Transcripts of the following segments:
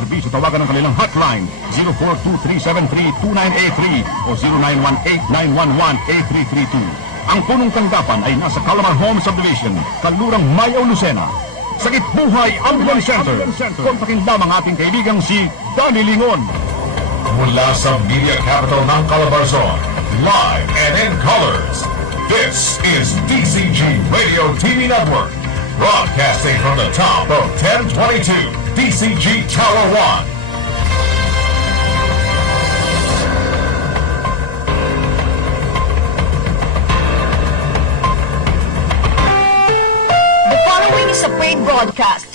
serbisyo, tawagan ang kanilang hotline 0423732983 o 0918-911-8332. Ang punong tanggapan ay nasa Calamar Home Subdivision, Kalurang Mayaw, Lucena. Sagip Buhay Ambulance Center. Kontakin lamang ating kaibigang si Danny Lingon. Mula sa media capital ng Calabarzon, live and in colors, this is DCG Radio TV Network, broadcasting from the top of 1022 DCG Tower 1. The following is a paid broadcast.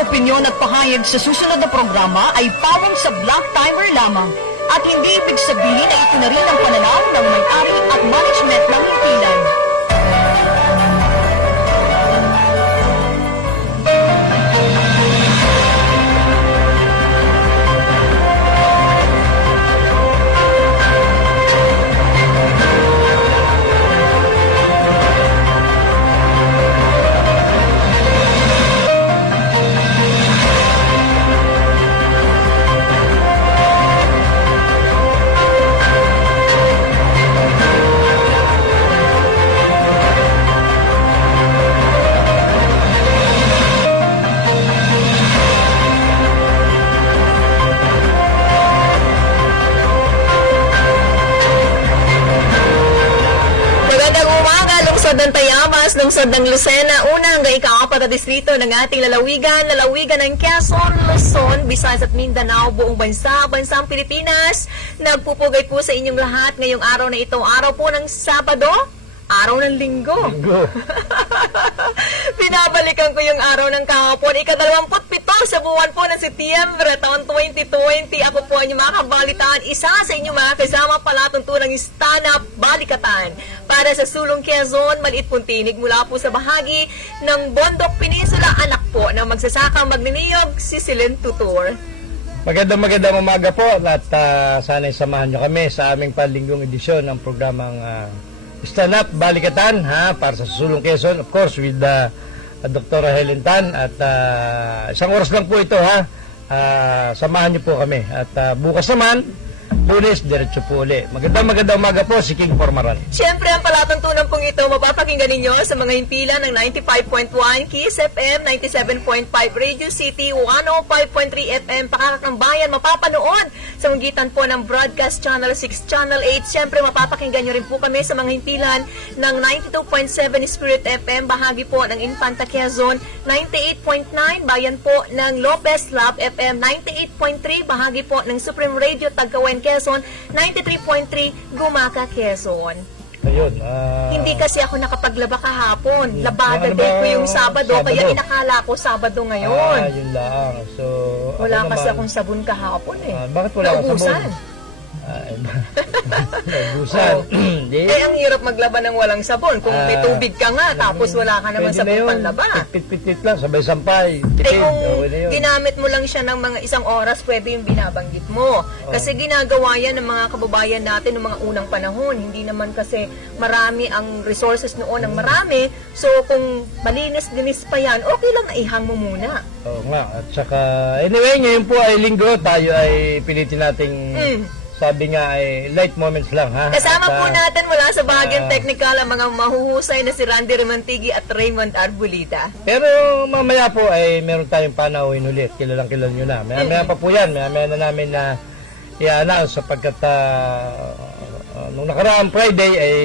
Opinyon at pahayag sa susunod na programa ay pawang sa black timer lamang at hindi ibig sabihin na ito na rin ang pananaw ng may-ari at management ng himpilan. Lungsod ng Tayabas, lungsod ng Lucena, una hanggang ika-4 na distrito ng ating lalawigan ng Quezon, Luzon, Visayas at Mindanao, buong bansang Pilipinas. Nagpupugay po sa inyong lahat ngayong araw na ito, araw po ng Sabado, araw ng Linggo. Pinabalikan ko yung araw ng kahapon, ika-27 sa buwan po ng Setyembre, taon 2020. Ako po ang inyong mga kabalitaan, isa sa inyong mga kasama palatuntunang stand-up balikatan para sa Sulong Quezon, maliit pong tinig mula po sa bahagi ng Bondok Peninsula, anak po ng magsasakang magniniyog, si Silen Tutor. Magandang umaga po at sana'y samahan nyo kami sa aming panlinggong edisyon ng programang stand-up balikatan para sa Sulong Quezon, of course with Dr. Helen Tan at isang oras lang po ito samahan niyo po kami at bukas naman Lunes, diretso po uli. Magandang umaga po si King Formaran. Siyempre, ang palatuntunan pong ito, mapapakinggan ninyo sa mga himpilan ng 95.1 Kiss FM, 97.5 Radio City, 105.3 FM, Pakakak ng Bayan, mapapanood sa magitan po ng Broadcast Channel 6, Channel 8. Siyempre, mapapakinggan nyo rin po kami sa mga himpilan ng 92.7 Spirit FM, bahagi po ng Infanta Quezon, 98.9, bayan po ng Lopez Lab FM, 98.3, bahagi po ng Supreme Radio Tagkawen Quezon, 93.3 Gumaka, Quezon. Ayun. Hindi kasi ako nakapaglaba kahapon. Labada day ko yung Sabado, kaya inakala ko Sabado ngayon. Yun lang. So, wala kasi akong sabon kahapon bakit wala akong sabon? Naubusan. Kaya ang hirap maglaba ng walang sabon. Kung may tubig ka nga, tapos wala ka naman sabon panlaba. Pit-pit lang, sabay sampay. Kung ginamit mo lang siya ng mga isang oras, pwede yung binabanggit mo. Kasi ginagawa yan ng mga kababayan natin ng mga unang panahon. Hindi naman kasi marami ang resources noon ng marami. So kung malinis-linis pa yan, okay lang na ihang mo muna. Oo nga. At saka, anyway, ngayon po ay linggo. Tayo ay pilitin nating sabi nga ay light moments lang Kasama po natin mula sa bahagyang technical ang mga mahuhusay na si Randy Remantigi at Raymond Arbulita. Pero mamaya po ay meron tayong panauhin ulit. Kilala nyo na. Maya pa po yan. Maya na namin na i-announce sapagkat nung nakaraang Friday ay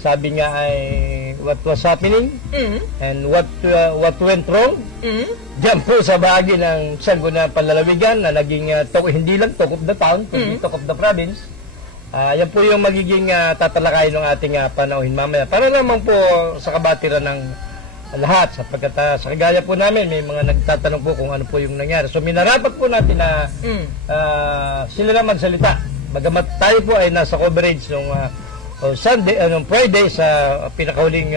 sabi nga ay what was happening and what went wrong. Diyan po sa bahagi ng Sangguniang Panlalawigan na naging hindi lang talk of the town, kundi talk of the province. Yan po yung magiging tatalakayin ng ating panauhin mamaya. Para naman po sa kabatiran ng lahat sapagkat sa kagaya po namin may mga nagtatanong po kung ano po yung nangyari. So minarapat po natin na sila na magsalita. Bagamat tayo po ay nasa coverage nung Sunday, Friday sa pinakahuling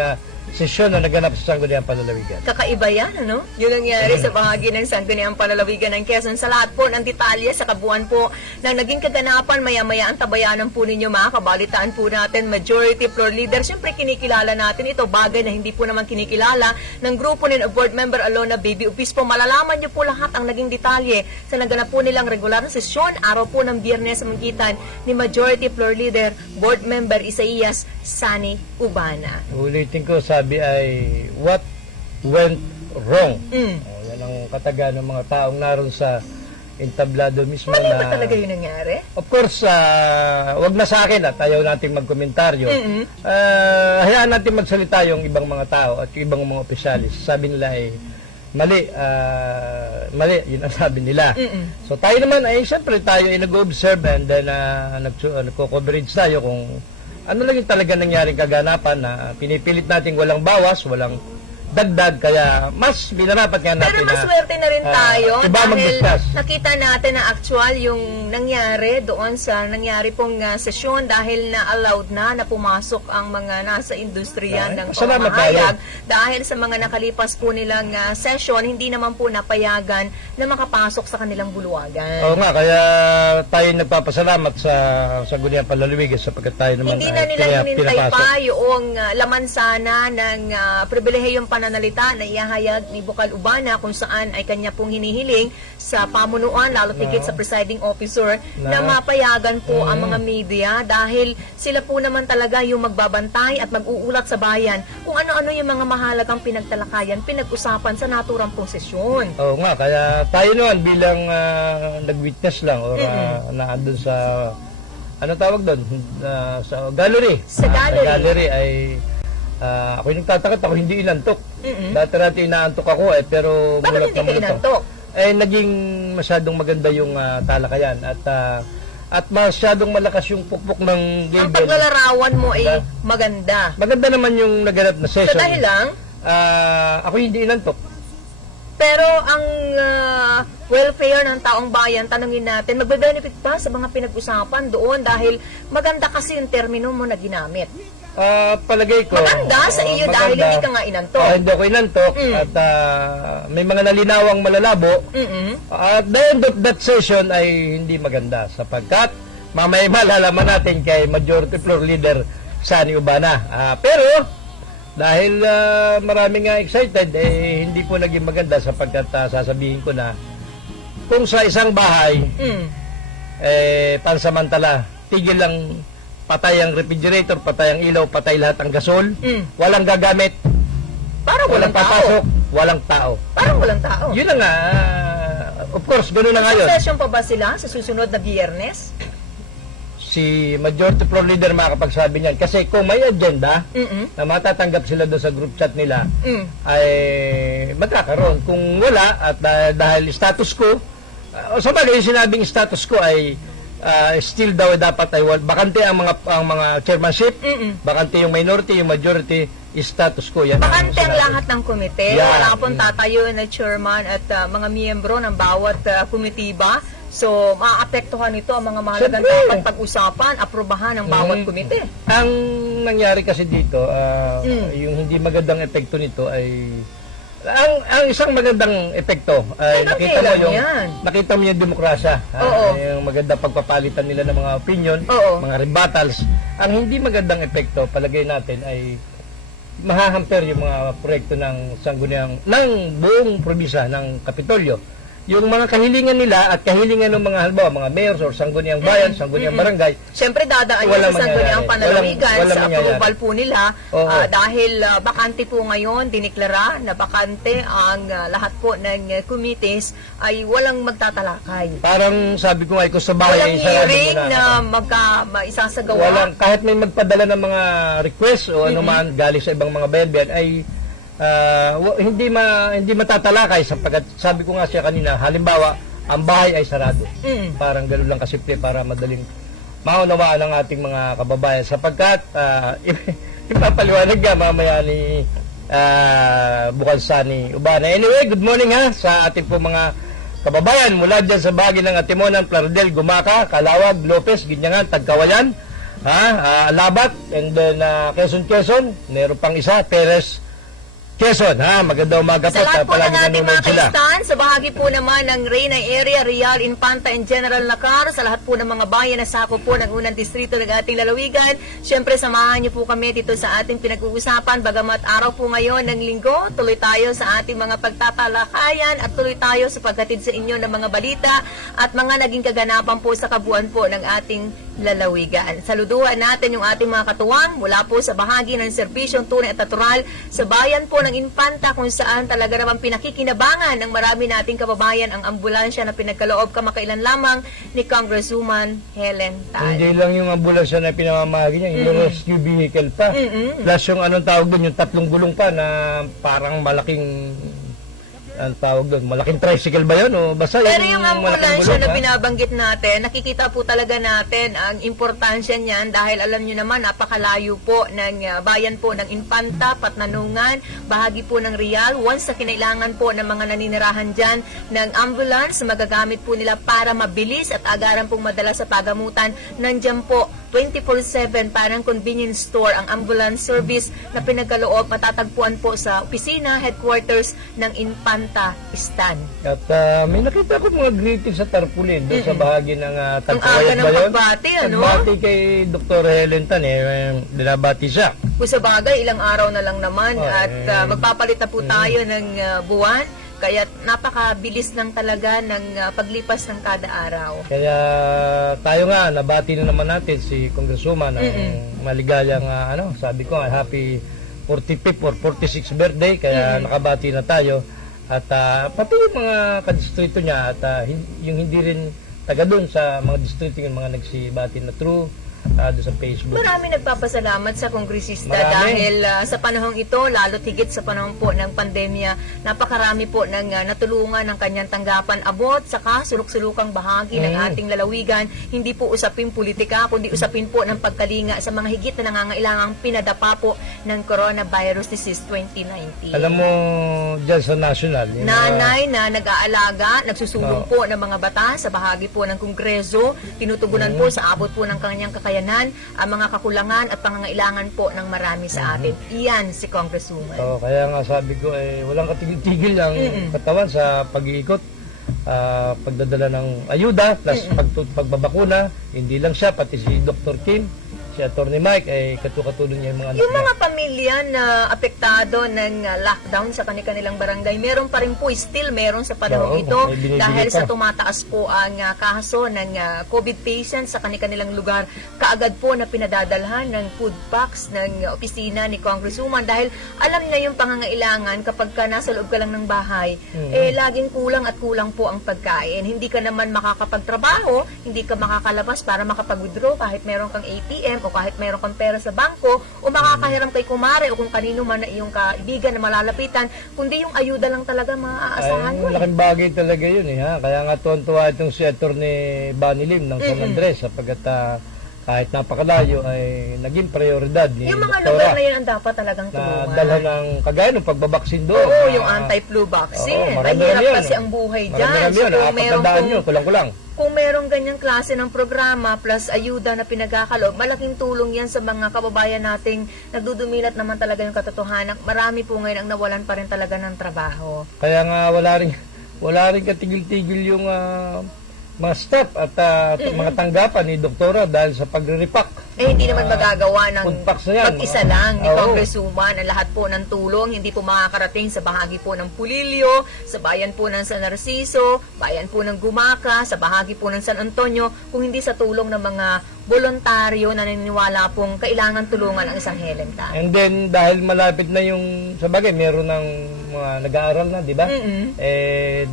sesyon na naganap sa Sangguniang Panlalawigan. Kakaiba yan, ano? Yung nangyari sa bahagi ng Sangguniang Panlalawigan ng Quezon. Sa lahat po ng detalye sa kabuuan po ng naging kaganapan, maya-maya ang tabayanan po ninyo, mga kabalitaan po natin, majority floor leader. Siyempre, kinikilala natin ito, bagay na hindi po naman kinikilala ng grupo ni Board Member Alona Baby Obispo. Malalaman niyo po lahat ang naging detalye sa naganap po nilang regular na sesyon, araw po ng Biyernes sa magitan ni majority floor leader, Board Member Isaias Sani Ubana. Ulitin ko, sabi ay what went wrong. Yan ang kataga ng mga taong naroon sa entablado mismo. Mali na ba talaga yun nangyari? of course, wag na sa akin at ayaw nating magkomentaryo. Hayaan natin magsalita yung ibang mga tao at yung ibang mga opisyalis. Sabi nila ay mali, yun ang sabi nila. So tayo naman ay siyempre tayo ay nag-observe and then nagko-coverage tayo kung ano lang yung talaga nangyaring kaganapan na pinipilit natin walang bawas, walang dagdag, kaya mas binarapat nga natin Pero maswerte na rin tayo iba dahil mag-discuss. nakita natin na actual yung nangyari doon sa nangyari pong sesyon dahil na allowed na pumasok ang mga nasa industriya Ay, ng salamat pamahayag dahil sa mga nakalipas po nilang session, hindi naman po napayagan na makapasok sa kanilang buluwagan. Oo nga, kaya tayo nagpapasalamat sa Sangguniang Panlalawigan sapagkat tayo naman Hindi na nila hinintay pinapasok. pa yung laman sana ng pribilehiyong pananalita na ihahayag ni Bukal Ubana kung saan ay kanya pong hinihiling sa pamunuan, lalo tigit sa presiding officer, na mapayagan po ang mga media dahil sila po naman talaga yung magbabantay at mag-uulat sa bayan kung ano-ano yung mga mahalagang pinagtalakayan, pinag-usapan sa naturang pong sesyon. Oo nga, kaya tayo naman bilang nag-witness lang or naandun sa ano tawag doon? Sa gallery. Sa gallery. Sa gallery ay ako yung nagtatakot, ako hindi inantok. Dati inaantok ako pero Bakit mulat hindi ka naman ito. inantok? Naging masyadong maganda yung talakayan at masyadong malakas yung pukpok ng game Ang paglalarawan mo ay maganda. Maganda naman yung naganap na So session. dahil lang, Ako hindi inantok. pero ang welfare ng taong bayan, tanungin natin, magbe-benefit pa sa mga pinag-usapan doon dahil maganda kasi yung termino mo na ginamit. Palagay ko. Maganda sa iyo dahil hindi ka nga inantok. Hindi ako inantok at may mga nalinawang malalabo. At the end of that session ay hindi maganda sapagkat mamaya malalaman natin kay Majority Floor Leader Sani Ubana. Pero dahil marami nga excited, hindi po naging maganda sapagkat sasabihin ko na kung sa isang bahay, pansamantala, tigil lang, patay ang refrigerator, patay ang ilaw, patay lahat ang gasol, walang gagamit, Parang walang tao. papasok, walang tao. Parang walang tao. Yun na nga, of course, gano'n na ngayon. Session pa ba sila sa susunod na Biyernes? Si Majority Floor Leader makakapagsabi niyan. Kasi kung may agenda na matatanggap sila doon sa group chat nila, ay magkakaroon. Kung wala, at dahil status quo, sa bagay, yung sinabing status quo ay still daw dapat ay bakante ang mga chairmanship, bakante yung minority, yung majority, status quo. Yan Bakante ang lahat ng komite. Yeah. Wala pong tatayo na chairman at mga miyembro ng bawat komitiba. So, maapektuhan nito ang mga mahalagang Siyempre. dapat pag-usapan, aprobahan ng bawat komite. Ang nangyari kasi dito, yung hindi magandang epekto nito ay ang isang magandang epekto ay nakita mo yung demokrasya, yung magandang pagpapalitan nila ng mga opinion, mga rebuttals. Ang hindi magandang epekto, palagay natin ay mahahamper yung mga proyekto ng sangguniang ng buong probinsya ng Kapitolyo. Yung mga kahilingan nila at kahilingan ng mga halimbawa, mga mayors or sangguniang bayan, sangguniang barangay. Siyempre dadaan Wala yun sa sangguniang panlalawigan Wala sa mangyayari. approval po nila Oo. dahil bakante po ngayon, diniklara na bakante ang lahat po ng committees ay walang magtatalakay. Parang sabi ko nga, kung sa bahay Walang ay sarado hearing muna. na maisasagawa. Walang, kahit may magpadala ng mga request o ano man galing sa ibang mga bayan ay hindi matatalakay sapagkat sabi ko nga siya kanina, halimbawa ang bahay ay sarado. Parang gano'n lang kasimple para madaling maunawaan ng ating mga kababayan sapagkat ipapaliwanag nga mamaya ni Bukal Sani Ubana. Anyway, good morning sa ating po mga kababayan mula dyan sa bahagi ng Atimonan, Plaridel, Gumaca, Calawag, Lopez, Ginyangan, Tagkawayan, Labat, and then Quezon, meron pang isa, Perez, Quezon, magandang umaga po. Sa lahat po ng Palagi ating nanonood mga sila. kaistan, sa bahagi po naman ng Reyna area, Real, Infanta, and General Nakar, sa lahat po ng mga bayan na sako po ng unang distrito ng ating lalawigan, syempre samahan niyo po kami dito sa ating pinag-uusapan. Bagamat araw po ngayon ng linggo, tuloy tayo sa ating mga pagtatalakayan at tuloy tayo sa paghatid sa inyo ng mga balita at mga naging kaganapan po sa kabuuan po ng ating lalawigan. Saluduhan natin yung ating mga katuwang mula po sa bahagi ng serbisyong tunay at natural sa bayan po ng Infanta, kung saan talaga naman pinakikinabangan ng marami nating kababayan ang ambulansya na pinagkaloob kamakailan lamang ni Congresswoman Helen Tal. Hindi lang yung ambulansya na pinamamahagi niya, yung rescue vehicle pa. Plus yung anong tawag doon, yung 3 gulong pa na parang malaking, ang tawag doon, malaking tricycle ba yun? O basta Pero yung malaking ambulansya gulong, na binabanggit natin, nakikita po talaga natin ang importansya niyan dahil alam nyo naman, napakalayo po ng bayan po ng Infanta, Patnanungan, bahagi po ng Real. Once na kinailangan po ng mga naninirahan dyan ng ambulance, magagamit po nila para mabilis at agaran pong madala sa pagamutan. Nandyan po 24/7 parang convenience store ang ambulance service na pinagkaloob, matatagpuan po sa opisina, headquarters ng Infanta Stan. At may nakita ko mga greetings sa tarpaulin doon sa bahagi ng Ang aga Tagkawayat ng ba yun? pagbati, ano? Pagbati kay Dr. Helen Tan, binabati siya. Kung sa bagay, ilang araw na lang naman Oh, at magpapalit na po tayo ng buwan. Kaya napakabilis lang talaga ng paglipas ng kada araw. Kaya tayo nga, nabati na naman natin si Congresswoman ang maligayang, sabi ko, happy 45th or 46th birthday. Kaya nakabati na tayo. At pati yung mga kadistrito niya at yung hindi rin taga doon sa mga distrito, yung mga nagsibati na true doon sa Facebook. Marami nagpapasalamat sa kongresista Marami. dahil sa panahong ito, lalo tigit sa panahon po ng pandemya, napakarami po ng natulungan ng kanyang tanggapan abot sa kasuluk-sulukang bahagi ng ating lalawigan. Hindi po usapin politika, kundi usapin po ng pagkalinga sa mga higit na nangangailangang pinadapa po ng coronavirus disease 2019. Alam mo, dyan sa national, yung Nanay na nag-aalaga, nagsusulong po ng mga batas sa bahagi po ng Kongreso, tinutugunan po sa abot po ng kanyang kakayanan ang mga kakulangan at pangangailangan po ng marami sa atin. Iyan si Congresswoman. kaya nga sabi ko, walang katigil-tigil ang katawan sa pag-iikot, pagdadala ng ayuda, plus pagbabakuna. Hindi lang siya, pati si Dr. Kim, si Atty. Mike, katulong niya yung mga anak Yung niya. mga pamilya na apektado ng lockdown sa kanilang barangay, meron pa rin po, still meron sa panahon Oo, ito may binibigay dahil pa. sa tumataas po ang kaso ng COVID patients sa kanilang lugar. Kaagad po na pinadadalhan ng food packs ng opisina ni Congresswoman dahil alam niya yung pangangailangan kapag ka nasa loob ka lang ng bahay, laging kulang at kulang po ang pagkain. Hindi ka naman makakapagtrabaho, hindi ka makakalabas para makapag-withdraw kahit meron kang ATM o kahit mayroon kang pera sa bangko o makakahiram kay kumare o kung kanino man na iyong kaibigan na malalapitan, kundi yung ayuda lang talaga maaasahan mo. Malaking bagay talaga yun Kaya nga tuwan-tuwa itong si Atty. Bunny Lim ng San Andres sapagkat kahit napakalayo ay naging prioridad ni Yung mga Doktora lugar na yun ang dapat talagang na tulungan. dalhan ng kagaya ng pagbabaksin doon. Oo, yung anti-flu vaccine. Oo, marami Mahirap yan. kasi ang buhay dyan. Marami So, yan, kung meron nyo, kulang-kulang. kung merong ganyang klase ng programa plus ayuda na pinagkakaloob, malaking tulong yan sa mga kababayan nating nagdudumilat naman talaga yung katotohanan. Marami po ngayon ang nawalan pa rin talaga ng trabaho. Kaya nga wala rin katigil-tigil yung mga staff at mga tanggapan ni Doktora dahil sa pagre-repack. Hindi naman magagawa ng food packs na yan, mag-isa lang ni Oo. Congresswoman ang lahat po ng tulong. Hindi po makakarating sa bahagi po ng Pulilio, sa bayan po ng San Narciso, bayan po ng Gumaca, sa bahagi po ng San Antonio, kung hindi sa tulong ng mga voluntaryo na naniniwala pong kailangan tulungan ang isang Helen Tan. And then, dahil malapit na yung, sabagay, meron ng mga nag-aaral na, di ba?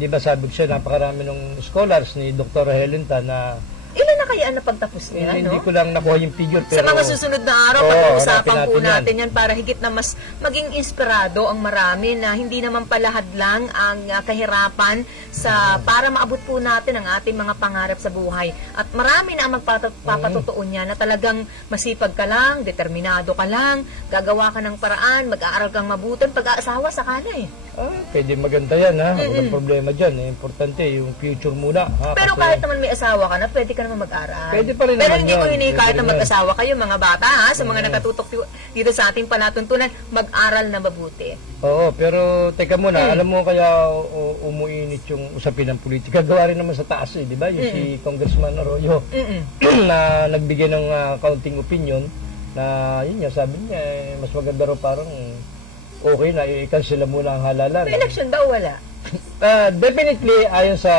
Di ba sabi ko siya, napakarami ng scholars ni Dr. Helen Tan na Ilan na kaya ang napagtapos niya, hindi no? ko lang nakuha yung figure. Sa Pero, mga susunod na araw, Oo, pag-uusapan hanapin po natin natin yan para higit na mas maging inspirado ang marami na hindi naman palahad lang ang kahirapan para maabot po natin ang ating mga pangarap sa buhay. At marami na ang magpapatotoo niya na talagang masipag ka lang, determinado ka lang, gagawa ka ng paraan, mag-aaral kang mabuti, pag-aasawa sa kana Pwede maganda yan, ha? Walang problema dyan. Importante, yung future muna. Ha? Pero Kasi kahit naman may asawa ka na, pwede ka naman mag-aral. Pwede pa rin Pero naman hindi ko yun. hinihi kahit Pwede na rin mag-asawa kayo, mga bata, ha? Sa mga nakatutok dito sa ating palatuntunan, mag-aral na mabuti. Oo, pero teka muna, alam mo kaya umuinit yung usapin ng politika. Gawa rin naman sa taas, di ba? Yung si Congressman Arroyo na nagbigay ng counting opinion na yun nga, sabi niya, mas maganda raw parang okay na i-cancel muna ang halalan. May election daw, wala. Definitely, ayon sa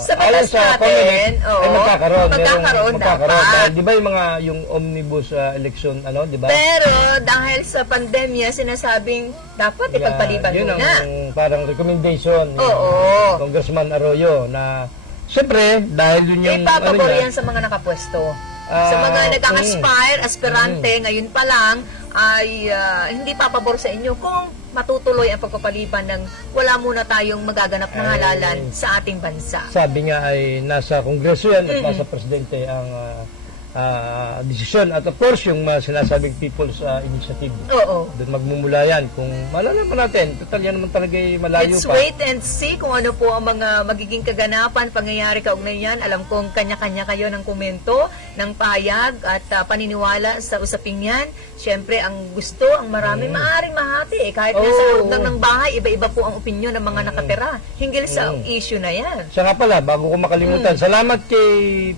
batas natin, oo. ay magkakaroon. Magkakaroon dapat. Dahil, di ba yung omnibus election, di ba? Pero dahil sa pandemya, sinasabing dapat ipagpaliban yun muna. ang parang recommendation ni Oo. Congressman Arroyo na siyempre, dahil yun yung Ipapabor niya, yan sa mga nakapwesto. Sa mga nag-aspire, aspirante, ngayon pa lang, ay hindi papabor sa inyo kung matutuloy ang pagpapaliban ng wala muna tayong magaganap na halalan sa ating bansa. sabi nga ay nasa Kongreso yan at nasa Presidente ang desisyon at of course yung sinasabing People's Initiative. Oo. Doon magmumula yan. Kung malalaman natin, total yan naman talaga malayo Let's pa. wait and see kung ano po ang mga magiging kaganapan, pangyayari kaugnay yan. Alam kong kanya-kanya kayo ng komento, ng payag at paniniwala sa usaping yan. Siyempre, ang gusto, ang marami, maaaring mahati. Kahit nasa loob lang ng bahay, iba-iba po ang opinion ng mga nakatira hinggil sa issue na yan. Siya nga pala, bago ko makalimutan, salamat kay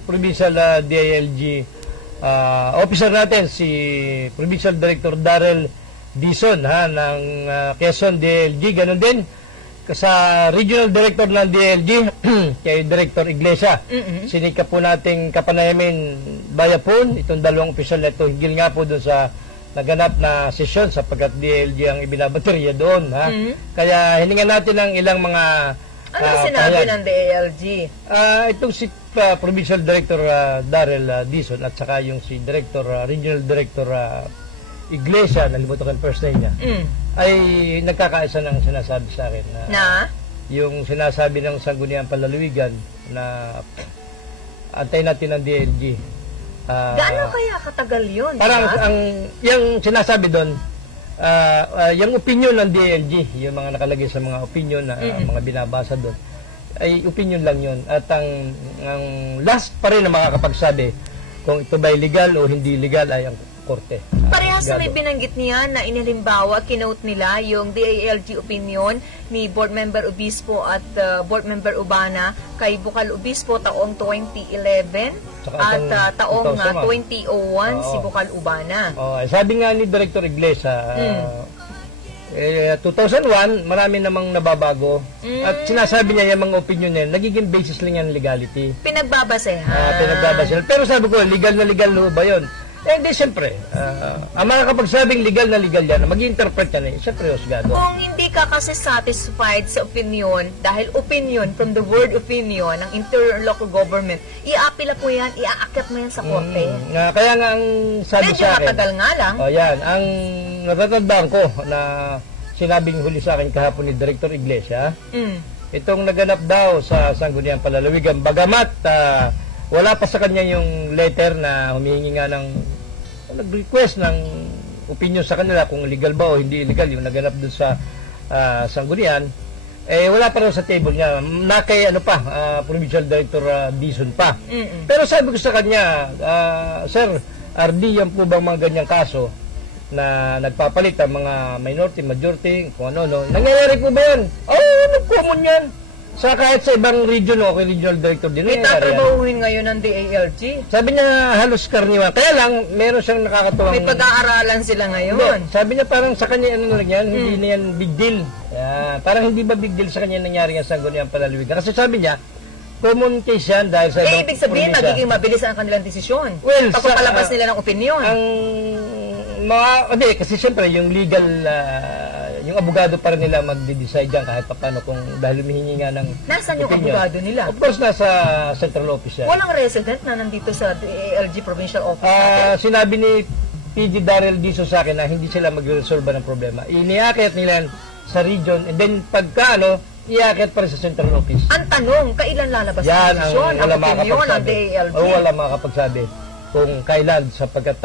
Provincial DILG officer natin, si Provincial Director Darrell Dizon ng Quezon DILG. Ganon din sa Regional Director ng DILG, kay Director Iglesia. Sinika po nating kapanayamin Bayapon, itong dalawang opisyal na ito, higil nga po doon sa naganap na sesyon sapagkat DILG ang ibinabaterya doon. Kaya hiningan natin ng ilang mga Ano sinabi ng DILG? Itong si Provincial Director Darrell Dizon at saka yung si Regional Director Iglesia, nalimutan ko yung first name niya, ay nagkakaisa ng sinasabi sa akin na yung sinasabi ng Sangguniang Palalawigan na antay natin ng DILG. Gaano kaya katagal yun? Parang diba? yung sinasabi doon, yung opinion ng DILG, yung mga nakalagay sa mga opinion na mga binabasa doon, ay opinion lang yun. At ang last pa rin na makakapagsabi kung ito ba legal o hindi legal ay ang korte. Parehas na may binanggit niya na inilimbawa, kinote nila yung DILG opinion ni Board Member Obispo at Board Member Ubana kay Bukal Obispo taong 2011 Saka at taong 2001. 2001 si Bukal Ubana. Sabi nga ni Director Iglesia, 2001, marami namang nababago. At sinasabi niya yung mga opinion niya, nagiging basis lang yan legality. Pinagbabasehan. Pinagbabasehan. Pero sabi ko, legal na legal ba yun? Hindi, siyempre. Ang mga kapagsabing legal na legal yan, mag-interpret yan siyempre, husgado. Kung hindi ka kasi satisfied sa opinion, dahil opinion, from the word opinion, ng interior local government, iaapila po yan, iaakyat mo yan sa korte. Kaya nga ang sabi Medyo sa akin, matagal nga lang. yan, ang natatandaan ko na sinabing huli sa akin kahapon ni Director Iglesia, itong naganap daw sa Sangguniang Palalawigan, bagamat wala pa sa kanya yung letter na humihingi nga ng nag-request ng opinion sa kanila kung legal ba o hindi illegal yung naganap doon sa Sanggunian, wala pa rin sa table niya na kay Provincial Director Dizon pa. Pero sabi ko sa kanya, Sir, RD, yan po bang mga ganyang kaso na nagpapalit ang mga minority, majority, kung ano, nangyayari po ba yan? Common yan. Sa kahit sa ibang region o kay regional director din. Itatrabahuhin ngayon ng DILG. Sabi niya halos karniwa. Kaya lang, meron siyang nakakatuwang... May pag-aaralan sila ngayon. Hindi. Sabi niya parang sa kanya lang yan, hindi na yan big deal. Parang hindi ba big deal sa kanya nangyari nga sa Sangguniang Palalawigan. Kasi sabi niya, common case yan dahil sa ibang ibig sabihin, probinsya. magiging mabilis ang kanilang desisyon. Well, pagpapalabas nila ng opinion. Kasi siyempre, yung legal... yung abogado pa rin nila magde-decide dyan kahit paano kung dahil humihingi nga ng Nasaan yung opinion. abogado nila? Of course, nasa central office yan. Walang resident na nandito sa DILG provincial office natin. Sinabi ni PG Darrell Dizon sa akin na hindi sila mag-resolve ng problema. Iniakit nila sa region and then pagka iakit pa rin sa central office. Ang tanong, kailan lalabas ang desisyon, ang opinion ng DILG? Wala makakapagsabi kung kailan sapagkat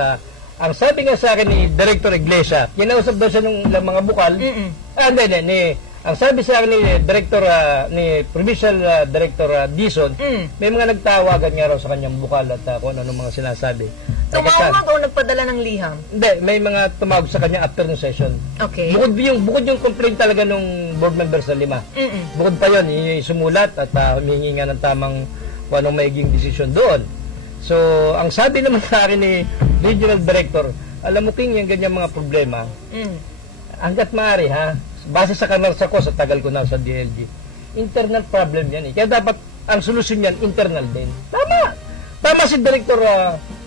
ang sabi nga sa akin ni Director Iglesia, kinausap daw siya ng mga bukal, ni Ang sabi sa akin ni Director, ni Provincial Director Dizon, may mga nagtawagan nga raw sa kanyang bukal at kung ano mga sinasabi. Tumawag o nagpadala ng liham? Hindi, may mga tumawag sa kanya after ng session. Okay. Bukod yung complaint talaga nung board members na 5. Bukod pa yun, yung sumulat at humingi nga ng tamang kung anong magiging desisyon doon. So, ang sabi naman sa akin ni Regional Director, alam mo King, yung ganyan mga problema, hanggat maaari base sa kanarsa ko, sa tagal ko na sa DLG, internal problem yan eh. Kaya dapat, ang solusyon yan, internal din. Tama si Director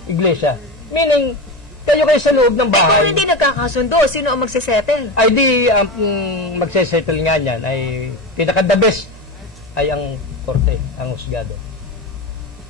Iglesia. Meaning, kayo sa loob ng Kung bahay. hindi nagkakasundo, sino ang magsisettle? Ay di, ang magsesettle nga niyan ay pinaka-the best ay ang korte, ang husgado.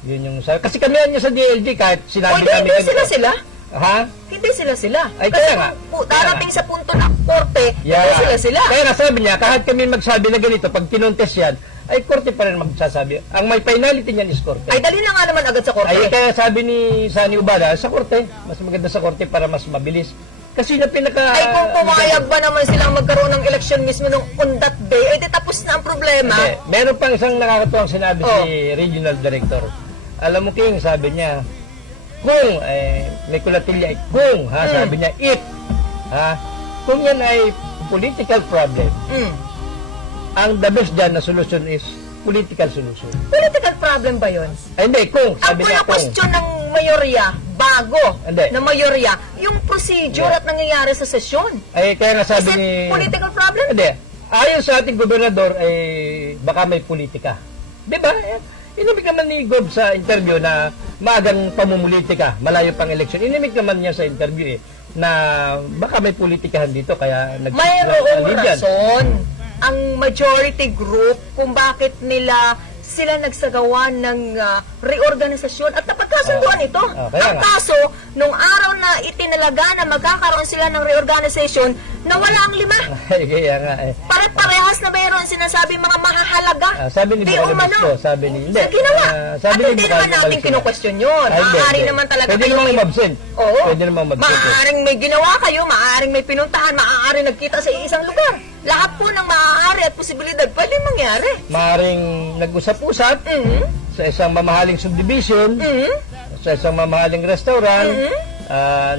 Yun yung kasi kami niya sa DLG kahit sinabi Hindi kami. sila. Ha? Hindi sila. Ay, Kasi kaya nga. kung darating sa punto na korte, Yeah. hindi sila. Kaya nga sabi niya, kahit kami magsabi na ganito, pag kinontes yan, ay korte pa rin magsasabi. Ang may finality niyan is korte. Ay, dali na nga naman agad sa korte. Ay, kaya sabi ni Sunny Ubada, sa korte, mas maganda sa korte para mas mabilis. Kasi na pinaka... Ay, kung pumayag ba naman silang magkaroon ng eleksyon mismo nung on that day, di tapos na ang problema. Hindi. Meron pang isang nakakatuwang sinabi si Regional Director. Alam mo King, sabi niya, kung may kulatilya ay kung, sabi niya, if, kung yan ay political problem, ang the best dyan na solution is political solution. Political problem ba yun? Ay, hindi, kung, Ang sabi niya, kung. question ng mayorya, bago Hindi. na mayorya, yung procedure Hindi. at nangyayari sa sesyon. Ay, kaya nga Is sabi it ni... political problem? Hindi. Ayon sa ating gobernador, ay baka may politika. Di ba? Inimik naman ni Gob sa interview na maagang pamumulitika, malayo pang eleksyon. Inimik naman niya sa interview na baka may politikahan dito kaya Mayroong rason ang majority group kung bakit nila sila nagsagawa ng reorganisasyon at napagkasunduan ito. Ang kaso, nung araw na itinalaga na magkakaroon sila ng reorganisasyon, nawala ang 5. Kaya nga Pare-parehas na mayroon sinasabi mga mahahalaga. sabi ni Bukalo sabi ni hindi. Ginawa. Sabi At hindi naman natin kinu-question yun. Maaari naman talaga Pwede kayo namang may... mabsent. Oo. Pwede namang mabsent. Maaaring may ginawa kayo, maaaring may pinuntahan, maaaring nagkita sa isang lugar. Lahat po ng maaari at posibilidad pwede mangyari. Maaaring nag-usap-usap sa isang mamahaling subdivision, sa isang mamahaling restaurant,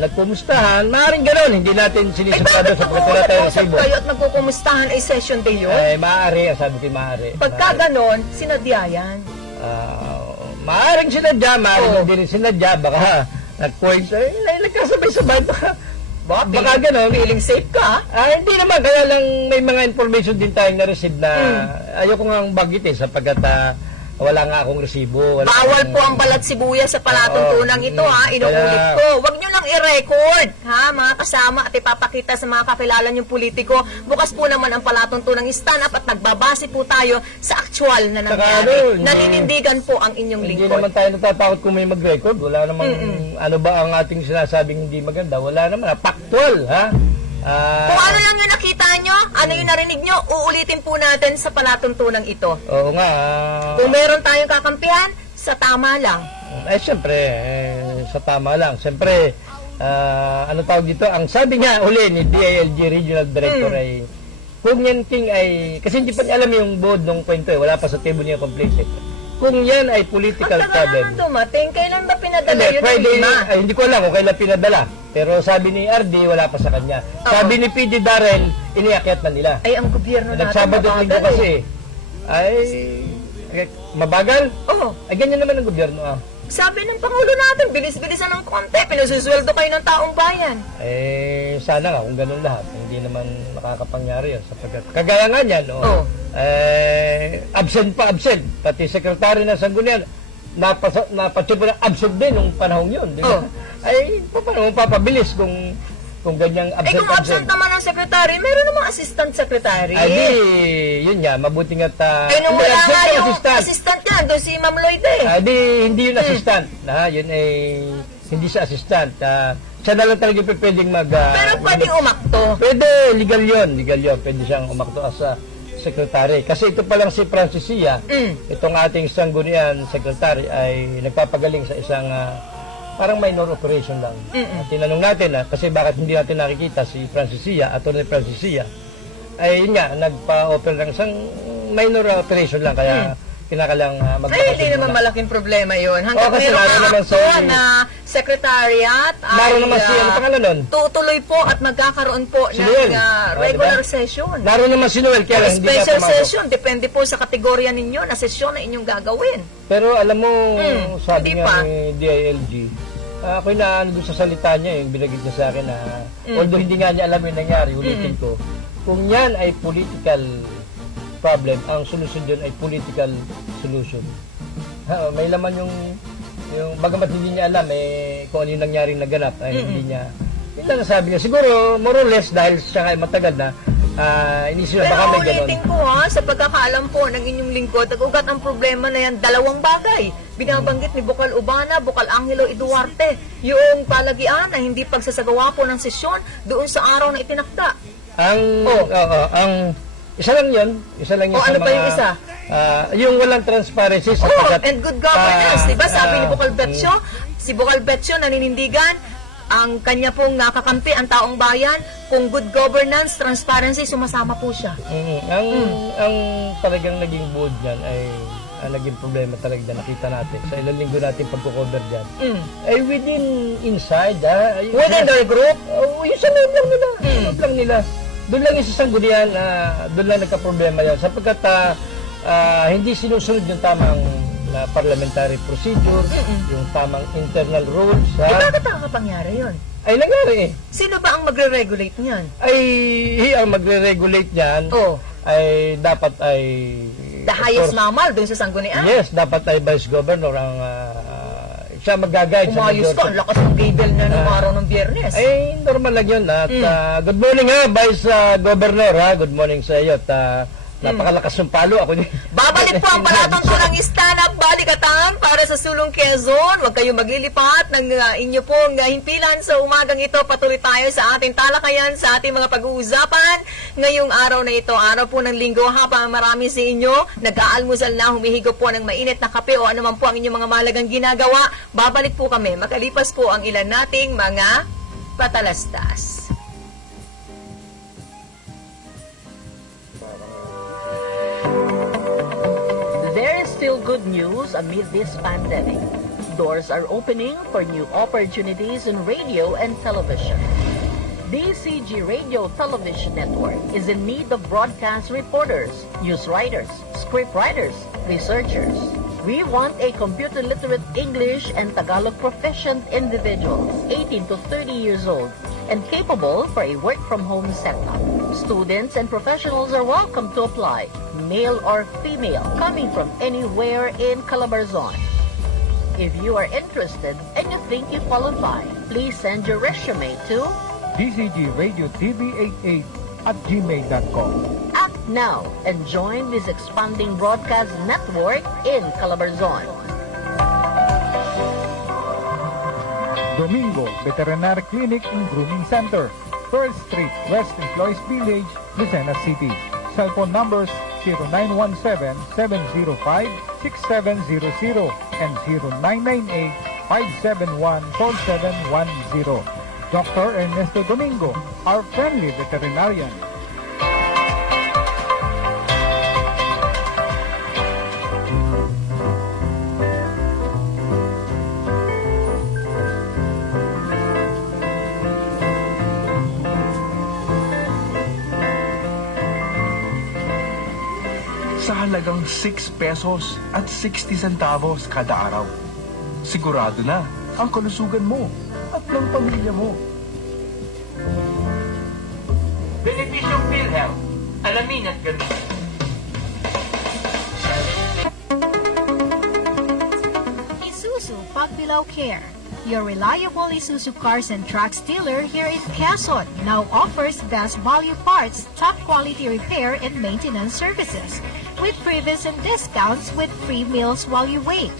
nagkumustahan, maaaring gano'n, hindi natin sinisapado sa pagkatala tayo ng Cebu. kayo at nagkukumustahan ay session day yun? Ay, maaari, sabi ko maaari. Pagka gano'n, sinadya yan. Maaaring sinadya, maaaring hindi rin sinadya, baka nag-point, nagkasabay-sabay, baka gano'n. Feeling safe ka? Hindi naman, kaya lang may mga information din tayong na-receive na ayoko nga banggitin sapagkat wala nga akong resibo. Bawal po ang balat sibuyas sa palatuntunan ito inuulit ko. Huwag nyo lang i-record mga kasama at ipapakita sa mga kakilala nyong politiko. Bukas po naman ang palatuntunang stand up at nagbabase po tayo sa actual na nangyari. Naninindigan po ang inyong Hindi lingkod. naman tayo natatakot kung may mag-record. Wala namang ano ba ang ating sinasabing hindi maganda. Wala naman. Factual, Kung ano lang yung nakita nyo, ano yung narinig nyo, uulitin po natin sa palatuntunan ito. Oo nga. Kung meron tayong kakampihan, sa tama lang. Siyempre, sa tama lang. Siyempre, ano tawag dito? Ang sabi nga uli ni DILG Regional Director ay, kung yan King ay, kasi hindi pa niya alam yung board ng kwento wala pa sa table niya complete. Kung yan ay political Ang tagal problem. naman dumating, kailan ba pinadala Hindi, yun? Friday, na? hindi ko alam kung kailan pinadala. Pero sabi ni RD, wala pa sa kanya. Sabi ni PD Darren, iniakyat na nila. Ay, ang gobyerno natin Nagsabado at linggo kasi. Ay, mabagal? Oo. Ay, ganyan naman ang gobyerno Sabi ng Pangulo natin, bilis-bilisan ng konti, pinususweldo kayo ng taong bayan. Sana nga kung ganun lahat. Hindi naman makakapangyari yun. Sapagkat kagaya nga niyan, absent. Pati sekretary ng Sanggunian, napatsupo ng absent din nung panahon yun. Di ba? Ay, paano mapapabilis kung ganyang absent? Kung absent naman ang secretary, meron namang assistant secretary. Ay, yun nga, mabuti nga Nung wala nga yung assistant. assistant niya, doon si Ma'am Lloyd Hindi yun assistant. Yun ay, hindi siya assistant. Siya na lang talaga pwedeng Pero pwede umakto. Pwede, legal yun. Pwede siyang umakto as a secretary. Kasi ito pa lang si Francisia, itong ating Sanggunian secretary ay nagpapagaling sa isang parang minor operation lang. Tinanong natin kasi bakit hindi natin nakikita si Francisia, Atty. Francisia, ay yun nga, nagpa-offer ng isang minor operation lang, kaya kinakalang Ay, hindi naman malaking problema yun. Hanggang kasi meron naroon na naman ako sa- na secretariat ay Naroon naman si, ano pangalan nun? tutuloy po at magkakaroon po Si ng Noel. regular Diba? session. Naroon naman si Noel, kaya lang hindi na Special pumasok. session, depende po sa kategorya ninyo na sesyon na inyong gagawin. Pero alam mo, sabi hindi nga pa. ni DILG, ako'y naano doon sa salita niya, yung binagit niya sa akin na, although hindi nga niya alam yung nangyari, ulitin ko, kung yan ay political problem, ang solusyon dyan ay political solution. May laman yung bagamat hindi niya alam kung ano yung nangyaring naganap, ay hindi niya, yun lang ang sabi niya. Siguro, more or less, dahil siya ay matagal na, inisip na Pero baka may ganon. ulitin ko sa pagkakaalam po ng inyong lingkod, nag-ugat ang problema na yan, dalawang bagay. Binabanggit ni Bukal Ubana, Bukal Angelo Eduarte, yung palagian na hindi pagsasagawa po ng sesyon doon sa araw na itinakda. Ang isa lang yun sa ano pa yung isa? Yung walang transparency sa And good governance, di ba? Sabi ni Bukal Betio, si Bukal Betio naninindigan, ang kanya pong nakakampi ang taong bayan, kung good governance, transparency, sumasama po siya. Ang talagang naging buod dyan ay ang naging problema talaga na nakita natin sa ilang linggo natin pagko-cover dyan ay inside Within their group? Yung sa loob lang nila lang nila, doon lang yung sasanggulian, doon lang nagka-problema yan sapagkat hindi sinusunod yung tamang parliamentary procedure, yung tamang internal rules. Bakit nakakapangyari yun? Ay nangyari Sino ba ang magre-regulate niyan? ang magre-regulate niyan ay dapat ay The highest namal doon sa sanggunian? yes, dapat ay Vice Governor ang siya mag-guide sa Umayos ka, ang lakas ng cable na ng araw ng Biyernes. ay normal lang yun at good morning Vice Governor good morning sa iyo at napakalakas ng palo ako din. Babalik po ang palatuntunang stand-up balikatan para sa Sulong Quezon. Huwag kayong maglilipat ng inyo pong himpilan sa umagang ito. Patuloy tayo sa ating talakayan, sa ating mga pag-uusapan. Ngayong araw na ito, araw po ng linggo, habang marami sa inyo nag-aalmusal na, humihigo po ng mainit na kape o anuman po ang inyong mga malagang ginagawa. Babalik po kami. Makalipas po ang ilan nating mga patalastas. There is still good news amid this pandemic. Doors are opening for new opportunities in radio and television. DCG Radio Television Network is in need of broadcast reporters, news writers, script writers, researchers. We want a computer literate English and Tagalog proficient individuals, 18 to 30 years old, and capable for a work-from-home setup. Students and professionals are welcome to apply, male or female, coming from anywhere in Calabarzon. If you are interested and you think you qualify, please send your resume to dcgradiotv88@gmail.com. Act now and join this expanding broadcast network in Calabarzon. Domingo Veterinary Clinic and Grooming Center, 1st Street, West Employees Village, Lucena City. Cellphone numbers 0917-705-6700 and 0998-571-4710. Dr. Ernesto Domingo, our friendly veterinarian. Sa halagang 6 pesos at 60 centavos kada araw. Sigurado na ang kalusugan mo at ng pamilya mo. Benepisyong PhilHealth. Alamin at gamitin. Isuzu Pagbilao Care. Your reliable Isuzu cars and trucks dealer here in Quezon now offers best value parts, top quality repair and maintenance services with previous and discounts with free meals while you wait.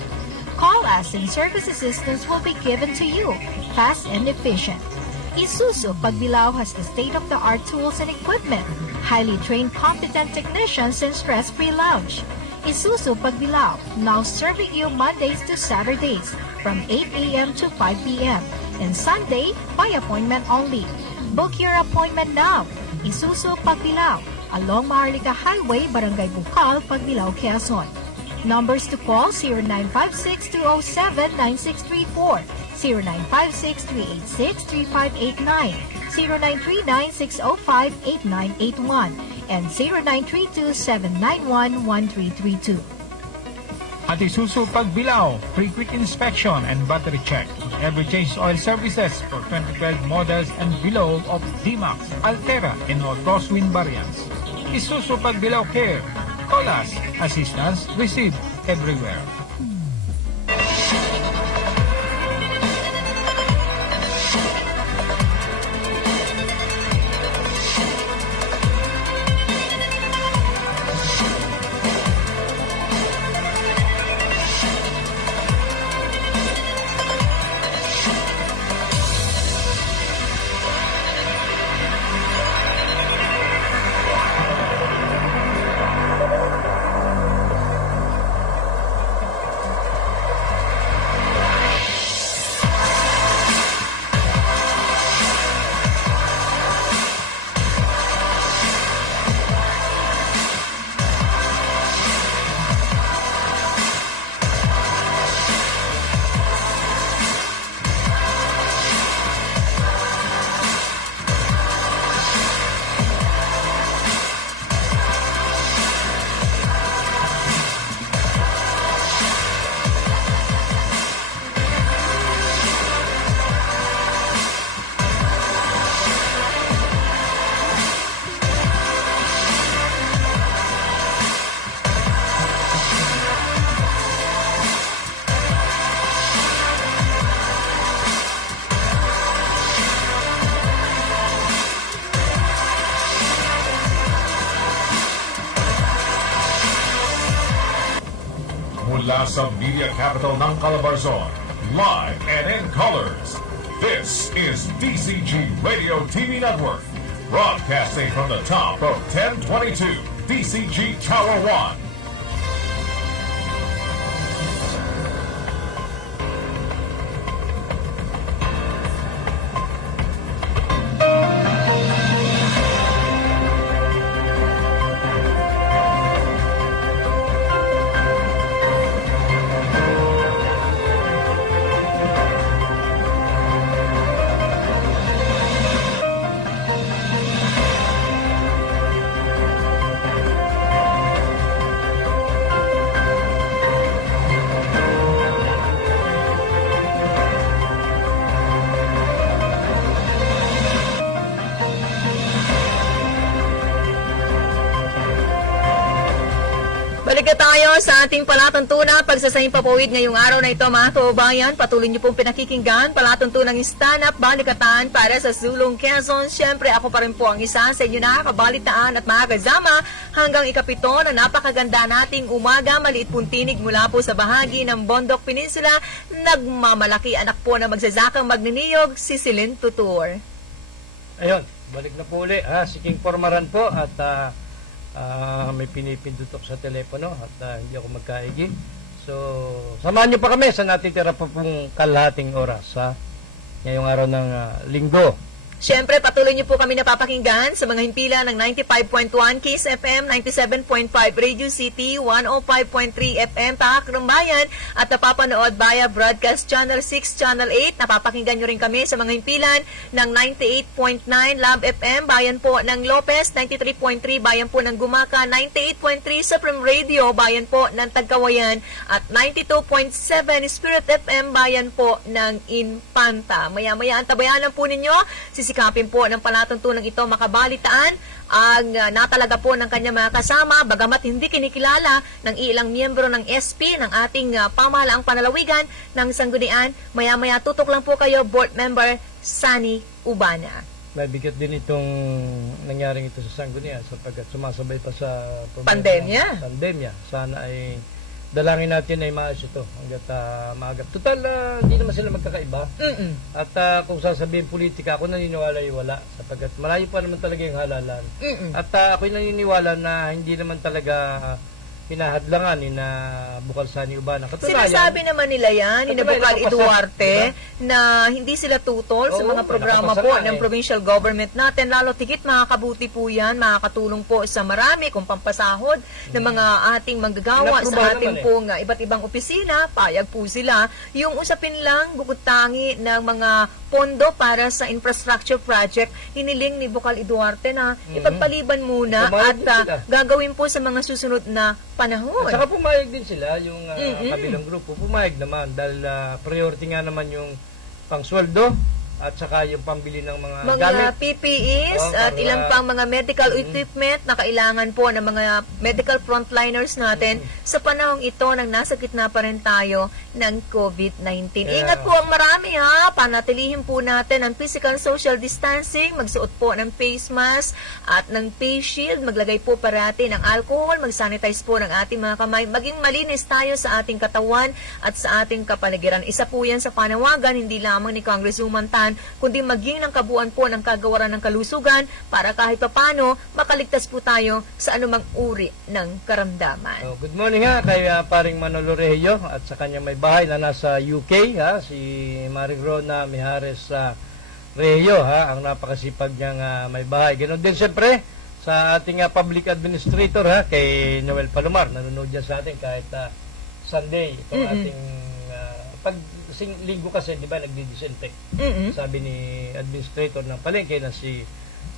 Call us and service assistance will be given to you, fast and efficient. Isuzu Pagbilao has the state-of-the-art tools and equipment, highly trained competent technicians and stress-free lounge. Isuzu Pagbilao, now serving you Mondays to Saturdays from 8 a.m. to 5 p.m. and Sunday by appointment only. Book your appointment now. Isuzu Pagbilao, along Maharlika Highway, Barangay Bukal, Pagbilao, Quezon. Numbers to call 0956-207-9634, 0956-386-3589, 0939-605-8981, and 0932-791-1332. At Isuzu Pagbilao, free quick inspection and battery check. Every change oil services for 2012 models and below of D-Max, Altera, and all crosswind variants. Isuzu Pagbilao Care. Call us. Assistance received everywhere. Mula sa media capital ng Calabarzon, live and in colors. This is DCG Radio TV Network, broadcasting from the top of 1022 DCG Tower 1. Balik na tayo sa ating palatuntunan. Pagsasahing papawid ngayong araw na ito, mga kababayan. Patuloy niyo pong pinakikinggan palatuntunang stand-up balikatan para sa Sulong, Quezon. Siyempre, ako pa rin po ang isa sa inyo na kabalitaan at mga kasama hanggang ikapito na napakaganda nating umaga. Maliit pong tinig mula po sa bahagi ng Bondok Peninsula. Nagmamalaki anak po na magsasakang magniniyog, si Celine Tutur. Ayun, balik na po uli. Si King Formaran po at may pinipindutok sa telepono at hindi ako magkaigi. So, samahan niyo pa kami sa natitira pa pong kalahating oras ngayong araw ng linggo. Siyempre, patuloy niyo po kami napapakinggan sa mga himpilan ng 95.1 Kiss FM, 97.5 Radio City, 105.3 FM Pakakang Bayan at napapanood via Broadcast Channel 6, Channel 8. Napapakinggan niyo rin kami sa mga himpilan ng 98.9 Lab FM, Bayan po ng Lopez, 93.3 Bayan po ng Gumaca, 98.3 Supreme Radio, Bayan po ng Tagkawayan at 92.7 Spirit FM, Bayan po ng Infanta. Maya-maya antabayanan po ninyo sisikapin po ng palatuntunan ito makabalitaan ang natalaga po ng kanyang mga kasama bagamat hindi kinikilala ng ilang miyembro ng SP ng ating pamahalaang panalawigan ng Sanggunian. Maya-maya tutok lang po kayo, Board Member Sunny Ubana. Mabigat din itong nangyaring ito sa Sanggunian sapagkat sumasabay pa sa Pandemya. Sana ay dalangin natin ay maayos ito hanggat maagap. Total, hindi naman sila magkakaiba. At kung sasabihin politika, ako naniniwala ay wala sapagkat malayo pa naman talaga yung halalan. At ako'y naniniwala na hindi naman talaga pinahadlangan ni na Bukalsani Ubana. Katunayan, Sinasabi naman nila yan, ni Katunayan, Bukal nakapasa, Duarte, diba? na hindi sila tutol sa Oo, mga may programa nakapasa po nga ng eh. provincial government natin. Lalo tigit makakabuti po yan, makakatulong po sa marami kung pampasahod ng mga ating manggagawa sa Inaprubahan ating naman pong iba't ibang opisina. Payag po sila. Yung usapin lang, bukod tangi ng mga pondo para sa infrastructure project, hiniling ni Bukal Duarte na ipagpaliban muna Pumayag at din sila. gagawin po sa mga susunod na panahon. At saka pumayag din sila, yung kabilang grupo, pumayag naman dahil priority nga naman yung pangsweldo at saka yung pambili ng mga gamit. PPEs Oo, at para- ilang pang mga medical equipment na kailangan po ng mga medical frontliners natin sa panahong ito nang nasa gitna pa rin tayo ng COVID-19. Yeah. Ingat po ang marami ha, panatilihin po natin ang physical social distancing, magsuot po ng face mask at ng face shield, maglagay po parati ng alcohol, mag-sanitize po ng ating mga kamay, maging malinis tayo sa ating katawan at sa ating kapaligiran. Isa po yan sa panawagan, hindi lamang ni Congresswoman Tan, kundi maging ng kabuuan po ng kagawaran ng kalusugan para kahit papano makaligtas po tayo sa anumang uri ng karamdaman. Oh, good morning ha kay paring Manolo Rehio at sa kanya may bahay na nasa UK ha, si Maring Rona Mijares Rehio ha, ang napakasipag niyang may bahay. Ganon din siyempre sa ating public administrator ha, kay Noel Palomar, nanonood dyan sa atin kahit Sunday itong ating pag linggo kasi di ba nagdi-disinfect. Sabi ni administrator ng palengke na si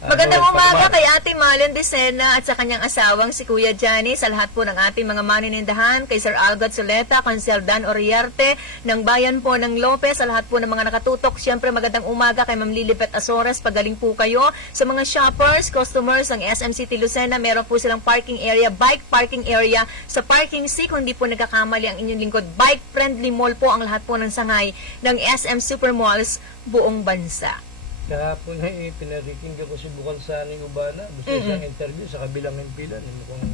Magandang Noel umaga Palomar. kay Ate Malen Decena at sa kanyang asawang si Kuya Johnny, sa lahat po ng ating mga maninindahan, kay Sir Algot Soleta, Cancel Dan Oriarte, ng Bayan po ng Lopez, sa lahat po ng mga nakatutok. Siyempre magandang umaga kay Ma'am Lilibet Azores, pagaling po kayo. Sa mga shoppers, customers ng SM City Lucena, meron po silang parking area, bike parking area sa Parking C, kung hindi po nagkakamali ang inyong lingkod. Bike friendly mall po ang lahat po ng sangay ng SM Supermalls buong bansa. Kahapon ay pinarikinggan ko si Bukalsani Ubana. Gusto siyang interview sa kabilang himpilan. Mukhang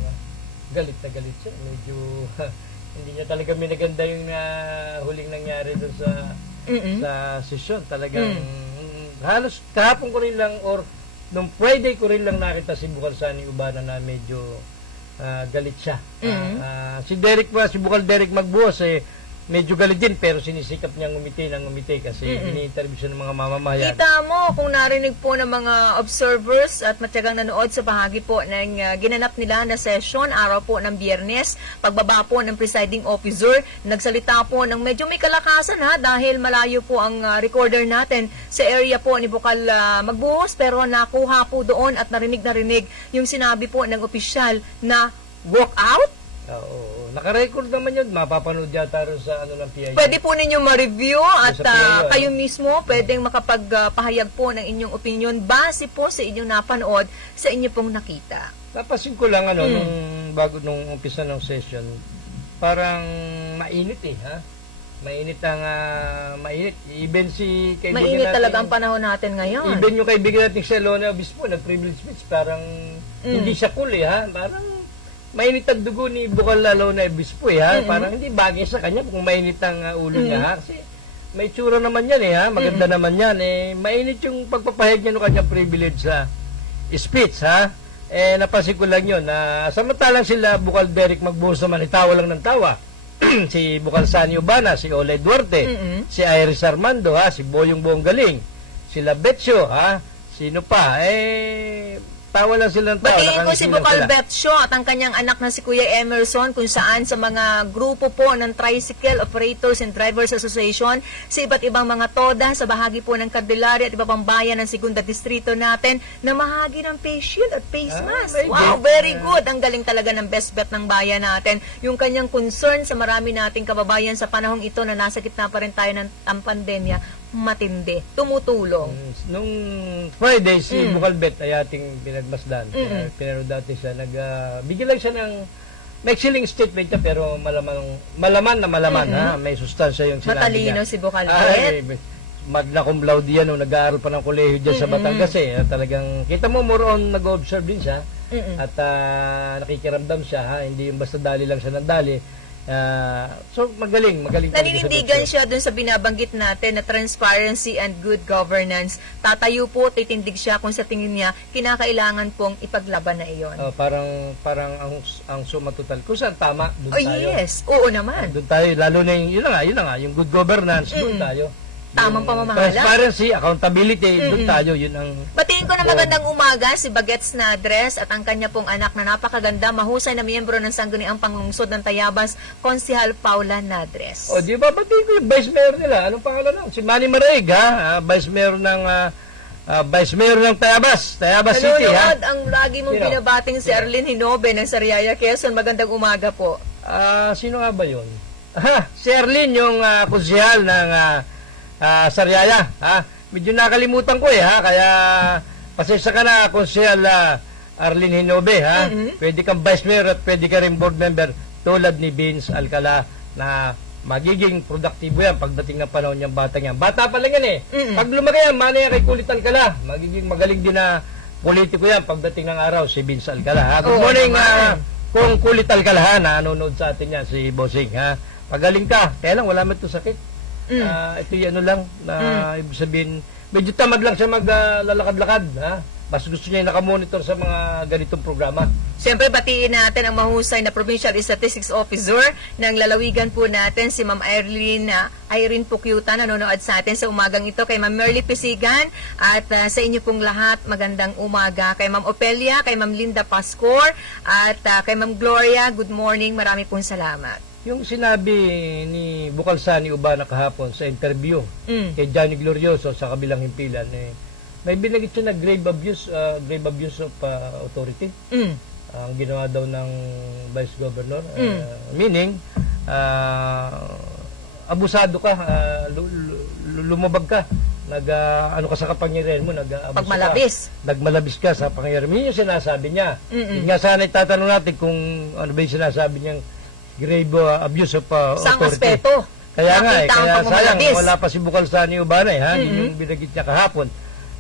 galit na galit siya. Medyo hindi niya talaga minaganda yung huling nangyari doon sa sesyon. Talagang halos kahapon ko rin lang or nung Friday ko rin lang nakita si Bukalsani Ubana na medyo galit siya. Si Bukal Derek Magbuhos medyo galit din pero sinisikap niyang ngumiti kasi ini-interview siya ng mga mamamayan. Kita mo kung narinig po ng mga observers at matyagang nanood sa bahagi po ng ginanap nila na session, araw po ng Biyernes, pagbaba po ng presiding officer, nagsalita po ng medyo may kalakasan ha, dahil malayo po ang recorder natin sa area po ni Bukal Magbuhos, pero nakuha po doon at narinig yung sinabi po ng opisyal na walk out. Oo. Naka-record naman yun. Mapapanood yata rin sa ng PIA. Pwede po ninyo ma-review at Sa PIA, kayo mismo pwedeng makapagpahayag po ng inyong opinion base po sa inyong napanood, sa inyo pong nakita. Napasin ko lang nung umpisa ng session, parang mainit ha? Mainit ang mainit. Even si kaibigan Mainit natin, talaga ang panahon natin ngayon. even yung kaibigan natin si Elona Obispo, nag-privilege speech, parang hindi siya cool ha? Parang mainit ang dugo ni Bukal Alona Obispo ha? Parang hindi bagay sa kanya kung mainit ang ulo niya ha? Kasi may tsura naman yan ha? Maganda naman yan mainit yung pagpapahayag niya ng kanyang privilege sa speech ha? Napansin ko lang yun na samantalang sila Bukal Derek Magbuhos naman tawa lang ng tawa. Si Bukalsani Ubana, si Olay Duarte, si Iris Armando ha? Si Boyong Galing, sila Betio ha? Sino pa tawa lang sila ng tawa. Batiin ko si nakangisi lang Bukal sila. Betio at ang kanyang anak na si Kuya Emerson, kung saan sa mga grupo po ng Tricycle Operators and Drivers Association sa iba't ibang mga toda sa bahagi po ng Candelaria at iba pang bayan ng Segunda Distrito natin na mahagi ng face shield at face mask. Wow, very good. Ang galing talaga ng best bet ng bayan natin. Yung kanyang concern sa marami nating kababayan sa panahong ito na nasa gitna pa rin tayo ng pandemya, matindi, tumutulong. Nung Friday, si Bukal Bet ay ating pinagmasdan. Pinanood dati siya. Bigyan lang siya ng maxiling statement niya, pero malaman ha? May sustansya yung sinabi Matalino niya. si Bukal Bet. Magna cum laude yan nung nag-aaral pa ng kolehiyo dyan sa Batangas talagang, kita mo more on nag-observe din siya at nakikiramdam siya ha? Hindi yung basta dali lang siya ng dali. So magaling talaga sa Naninindigan doktor. siya dun sa binabanggit natin na transparency and good governance. Tatayo po, titindig siya kung sa tingin niya kinakailangan pong ipaglaban na iyon. Parang ang suma total kung saan tama doon Oh, tayo. yes. Oo naman. Doon tayo, lalo na yun na nga, yung good governance, doon tayo. Tamang Yung pamamahala. Transparency, accountability, doon tayo, yun ang... Batiin ko na magandang umaga si Bagets Nadres at ang kanya pong anak na napakaganda, mahusay na miyembro ng Sangguniang Panglungsod ng Tayabas, Konsehal Paula Nadres. O, di ba, batiin ko yung vice mayor nila. Anong pangalan nun? Si Manny Maraig, ha? Vice mayor ng Tayabas City, ha? Nanonood ang lagi mong Sino? binabating si Arlene Hinobe ng Sariaya, Quezon. Magandang umaga po. Sino nga ba yun? Si Erlin, yung konsehal ng Sariaya. Medyo nakalimutan ko ha? Kaya pasensya ka na, konsehal Arlene Hinobe. Pwede kang vice mayor at pwede ka rin board member tulad ni Vince Alcala na magiging produktibo yan pagdating ng panahon niyang batang yan. Bata pa lang yan eh. Pag lumaki yan, manay kay Kulit Alcala. Magiging magaling din na politiko yan pagdating ng araw, si Vince Alcala. Good morning, kung Kulit Alcala, nanonood sa atin yan, si Bossing. Pagaling ka. Kaya lang, wala man ito sakit. Ito yung ano lang, na ibig sabihin, medyo tamad lang siya maglalakad-lakad. Mas gusto niya yung nakamonitor sa mga ganitong programa. Siyempre, batiin natin ang mahusay na Provincial Statistics Officer ng lalawigan po natin, si Ma'am Irene Pukyuta, nanonood sa atin sa umagang ito, kay Ma'am Merly Pisigan, at sa inyo pong lahat, magandang umaga. Kay Ma'am Opelia, kay Ma'am Linda Pascor, at kay Ma'am Gloria, good morning, marami pong salamat. Yung sinabi ni Bukalsani Ubana kahapon sa interview kay Johnny Glorioso sa kabilang himpilan, may binagit siya na grave abuse of authority. Ang ginawa daw ng Vice Governor. Meaning, abusado ka, lumabag ka, ano ka sa kapangyarihan mo, Pagmalabis. Nagmalabis ka sa pangyarihan mo. Yun yung sinasabi niya. Yun nga sana itatanong natin kung ano ba yung sinasabi niyang grave abuse of Sang authority. aspeto. Kaya nga Nakita ang kaya sayang pagmamalabis. wala pa si Bukalsani Ubana yun yung binagit niya kahapon.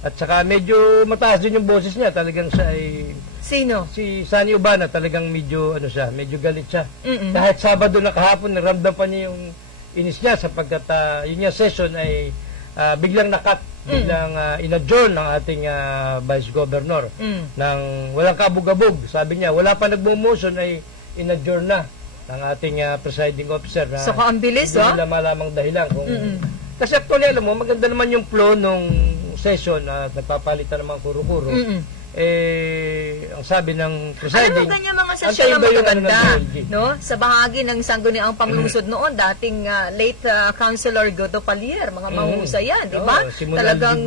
At saka medyo mataas din yung boses niya, talagang siya ay Sino? si Sani Ubana talagang medyo medyo galit siya. Kahit Sabado na kahapon naramdam pa niya yung inis niya sapagkat yun yung session ay biglang biglang inadjourn ng ating Vice Governor ng walang kabog-abog. Sabi niya, wala pa nagmo-motion ay inadjourn na ng ating presiding officer. So, ang bilis, hindi nila malamang dahilan. Kasi actually, alam mo, maganda naman yung flow nung session na nagpapalitan ng mga kuro-kuro. Ang sabi ng presiding... Alam mo, ganyan mga sesyon na magaganda, no? Sa bahagi ng Sangguniang Panglungsod noon, dating late Councilor Godo Palier, mga mahusay yan, di ba? Talagang,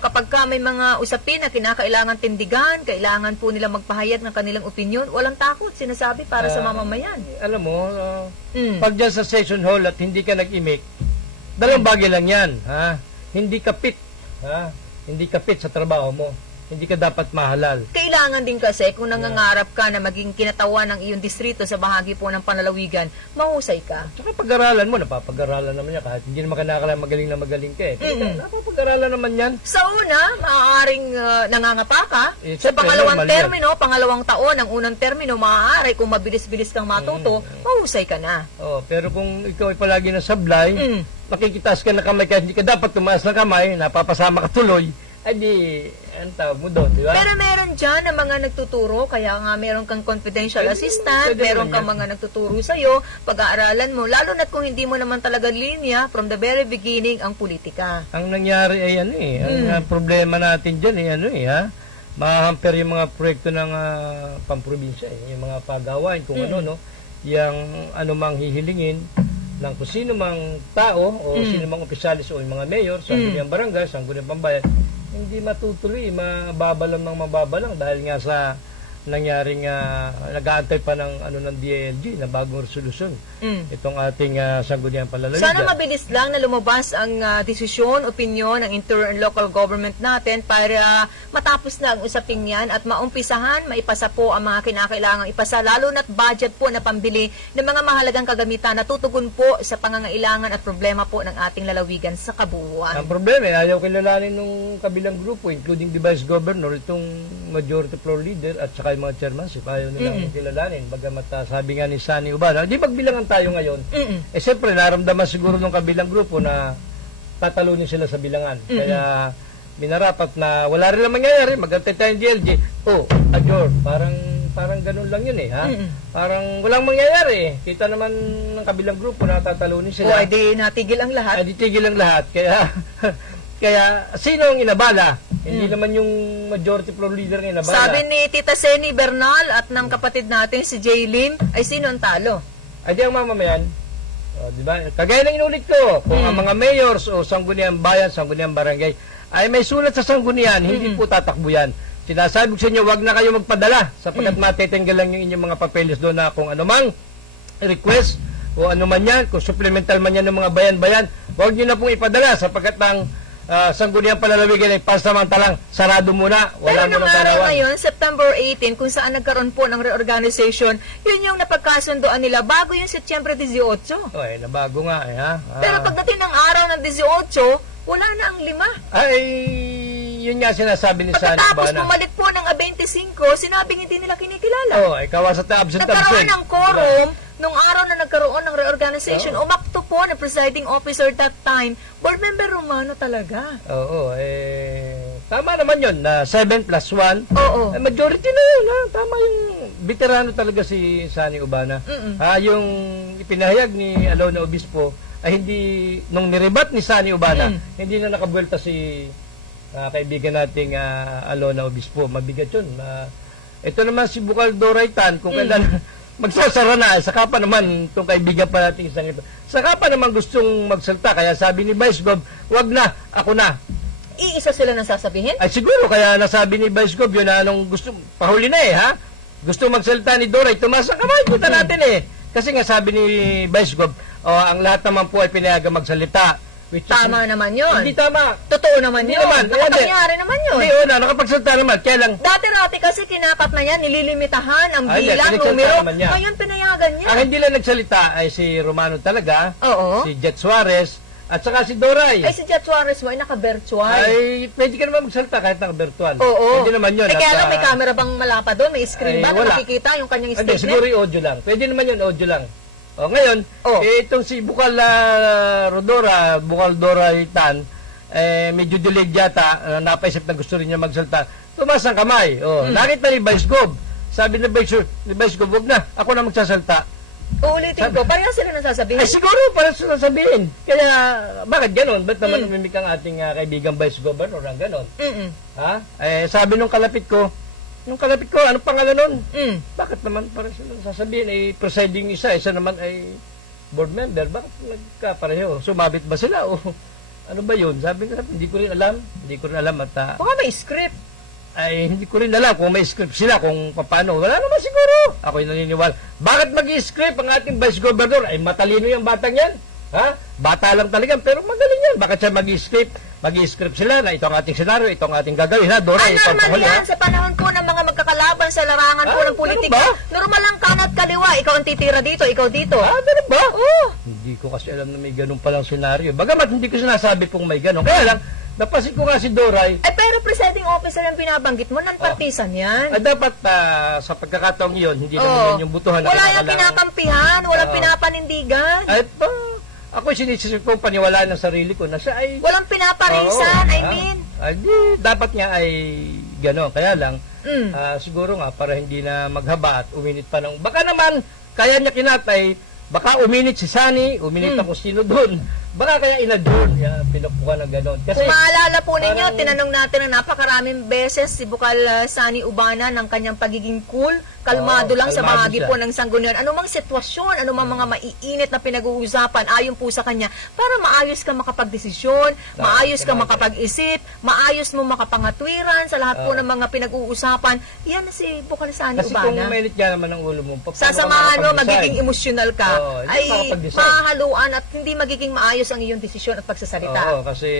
kapag ka may mga usapin na kinakailangan tindigan, kailangan po nila magpahayag ng kanilang opinion, walang takot, sinasabi para sa mamamayan. Alam mo, pag dyan sa session hall at hindi ka nag-imik, dalawang bagay lang yan. Hindi kapit. Hindi kapit sa trabaho mo. Hindi ka dapat mahalal. Kailangan din kasi kung nangangarap ka na maging kinatawan ng iyong distrito sa bahagi po ng panlalawigan, mahusay ka. Tsaka pag-aralan mo, napapag-aralan naman yan. Kahit hindi naman kinakailangan magaling ka eh. Napapag-aralan naman yan. Sa una, maaaring nangangapa ka. Sa Siyempre, pangalawang normal termino, pangalawang taon, ang unang termino, maaari kung mabilis-bilis kang matuto, mahusay ka na. Pero kung ikaw ay palagi na sablay, nakikitaas ka na kamay kahit hindi ka dapat tumaas ng kamay, napapasama ka tuloy, ay di, ang tawag mo doon, di ba? Pero meron dyan na mga nagtuturo, kaya nga meron kang confidential assistant, meron kang mga nagtuturo sa'yo, pag-aaralan mo, lalo na kung hindi mo naman talaga linya from the very beginning ang politika. Ang nangyari ay ang problema natin dyan mahamper yung mga proyekto ng pamprobinsya, yung mga pagawain, kung yung anumang hihilingin ng kung sino mang tao o sino mang opisyalis o yung mga mayor, sangguniang barangay, sangguniang pambayan, hindi matutuloy, mababalang ng mababalang dahil nga sa nangyaring nag-aantay pa ng ng DILG na bagong resolusyon itong ating sangguniang palalawigan. Sana mabilis lang na lumabas ang desisyon, opinyon ng inter and local government natin para matapos na ang usaping yan at maumpisahan, maipasa po ang mga kinakailangang ipasa, lalo na't budget po na pambili ng mga mahalagang kagamitan na tutugon po sa pangangailangan at problema po ng ating lalawigan sa kabuuan. Ang problema, ayaw kilalanin ng kabilang grupo, including the Vice Governor, itong majority floor leader at saka tayong mga chairmanship, ayaw nilang kilalanin. Bagamat sabi nga ni Sunny Ubana, di magbilangan tayo ngayon. Eh siyempre, naramdaman siguro ng kabilang grupo na tatalunin sila sa bilangan. Kaya minarapat na wala rin lang mangyayari, magantay tayong DLG. Oh, adjourn. Parang ganun lang yun eh, ha? Parang walang mangyayari eh. Kita naman ng kabilang grupo na tatalunin O, sila. di natigil ang lahat. Ay, di tigil ang lahat. Kaya sino ang inabala? Hindi naman yung majority pro leader ang inabala. Sabi ni Tita Seni Bernal at ng kapatid natin si Jaylin, ay sino ang talo? Ay, di ang mamamayan. O, di ba? Kagaya ng inulit ko, kung ang mga mayors o sangguniang bayan, sangguniang barangay, ay may sulat sa sanggunian, hindi po tatakbo yan. Sinasabi ko sa inyo, wag na kayo magpadala sapagkat matitinggal lang yung inyong mga papeles doon na kung anumang request o anuman yan, kung supplemental man yan ng mga bayan-bayan, wag nyo na pong ipadala sapagkat ang sangguniang palalawigan ay pansamantalang sarado muna, wala Pero nung munang araw dalawan. ngayon, September 18, kung saan nagkaroon po ng reorganization, yun yung napagkasundoan nila bago yung Setyembre 18. Ay, nabago nga eh, ha? Pero pagdating ng araw ng 18, wala na ang 5. Ay, yun nga sinasabi ni Sunny Pagkatapos Ubana. pumalit po ng 25, sinabing hindi nila kinikilala. Oh, ikaw sa absent. Nagkaroon ng quorum nung araw na nagkaroon ng reorganization. Umakto po na presiding officer that time, board member Romano talaga. Oo, tama naman yun, na 7 plus 1. Oo. Majority na yun, ha? Tama yung veterano talaga si Sunny Ubana. Yung ipinahayag ni Alona Obispo, ay hindi, nung nirebat ni Sunny Ubana, hindi na nakabuelta si kaibigan nating Alona Obispo. Mabigat yun. Ito naman si Bukal Doraytan, kung kailan magsasara na, saka pa naman itong kaibigan pa natin isang ito. Saka pa naman gustong magsalta, kaya sabi ni Vice Gov, wag na, ako na. Iisa sila nang sasabihin? Ay siguro, kaya nasabi ni Vice Gov, yun na anong gusto, pahuli na eh, ha? Gusto magsalta ni Doray, tumasa kamay, kita natin eh. Kasi nga sabi ni Vice Gov, ang lahat naman po ay pinayagang magsalita. Which is, Tama naman yun. Hindi tama. Totoo naman Hindi yun. naman. Nakapangyari naman yun. Hindi, una, nakapagsalita naman. Kaya lang, Dati-rati kasi kinakat na yan, nililimitahan ang Ay, bilang, pinagsalita numero. naman niya. Ngayon pinayagan niya. ang hindi lang nagsalita ay si Romano talaga, Oo. si Jet Suarez, at saka si Doray. Ay, si Jet Suarez mo ay naka-virtual. Ay, pwede ka naman magsalita kahit naka-virtual. Oo. Pwede naman yun. Kaya At, lang may camera bang malapa doon? May screen ay, ba na wala. makikita yung kanyang Hindi, statement? siguro yung audio lang. Pwede naman yun, audio lang. O, ngayon, Oh. itong si Bukal Rodora, Bukal Doraytan, medyo delayed yata, napaisip na gusto rin niya magsalita. Tumas ang kamay. Nakita ni Vice Gov. Sabi ni Vice Gov, wag na, ako na magsasalta. Uulitin ko, parang sila nang sasabihin. Ay siguro, para sasabihin. Kaya, bakit ganon? Ba't naman umimik ang ating kaibigang Vice Governor ang ganon? Ha? Sabi nung kalapit ko, anong pangalan nun? Bakit naman para sila sasabihin, presiding isa naman ay board member, bakit nagkapareho? Sumabit ba sila o ano ba yun? Sabi nga, hindi ko rin alam at Baka may script. ay hindi ko rin alam kung may script sila, kung paano. Wala naman siguro. Ako yung naniniwala. Bakit mag-script ang ating Vice Governor? Ay matalino yung batang yan. Ha? Bata lang talaga, pero magaling yan. Bakit siya mag-script sila na ito ang ating senaryo, ito ang ating gagawin, ha? Doray, ito ang Normal pahuli, ha? yan sa panahon po ng mga magkakalaban sa larangan po ng politika. ganun ba? Normal lang kanat kaliwa. Ikaw ang titira dito, ikaw dito. Ganun ba? Oo. Hindi ko kasi alam na may ganun palang senaryo. Bagamat hindi ko sinasabi pong may ganun. Kaya lang, napasin ko nga si Doray, Pero presiding officer ang binabanggit mo, non-partisan yan. ay dapat sa pagkakataong iyon, hindi naman yan yung butuhan na Wala yung kinakailangan. pinakampihan, walang Oo. pinapanindigan. Ay ako sinisisip kong paniwalaan ng sarili ko na siya ay Walang pinaparisan, Oo, I ha? mean. Di, dapat nga ay gano'n. Kaya lang, Mm. siguro nga para hindi na maghaba at uminit pa ng... Baka naman, kaya niya kinatay, baka uminit si Sunny, uminit ang kung sino doon. Baka kaya inadjourn niya, pinupukan ng gano'n. Kasi, Kung maalala po ninyo, parang- tinanong natin na napakaraming beses si Bukal Sunny Ubana ng kanyang pagiging cool, kalmado lang sa kalmado bahagi siya. po ng sanggunian. Anumang sitwasyon, anumang mga maiinit na pinag-uusapan, ayon po sa kanya, para maayos ka makapagdesisyon, maayos ka makapag-isip, maayos mo makapangatwiran sa lahat po ng mga pinag-uusapan. Yan si Bukal Sunny kasi kung Ubana. mainit nga naman ang ulo mo, paano ka Sasamahan mo, makakapag-decide? magiging emosyonal ka, Oo, hindi ay makakapag-decide. mahahaluan at hindi magiging maayos ang iyong desisyon at pagsasalita. Oo, kasi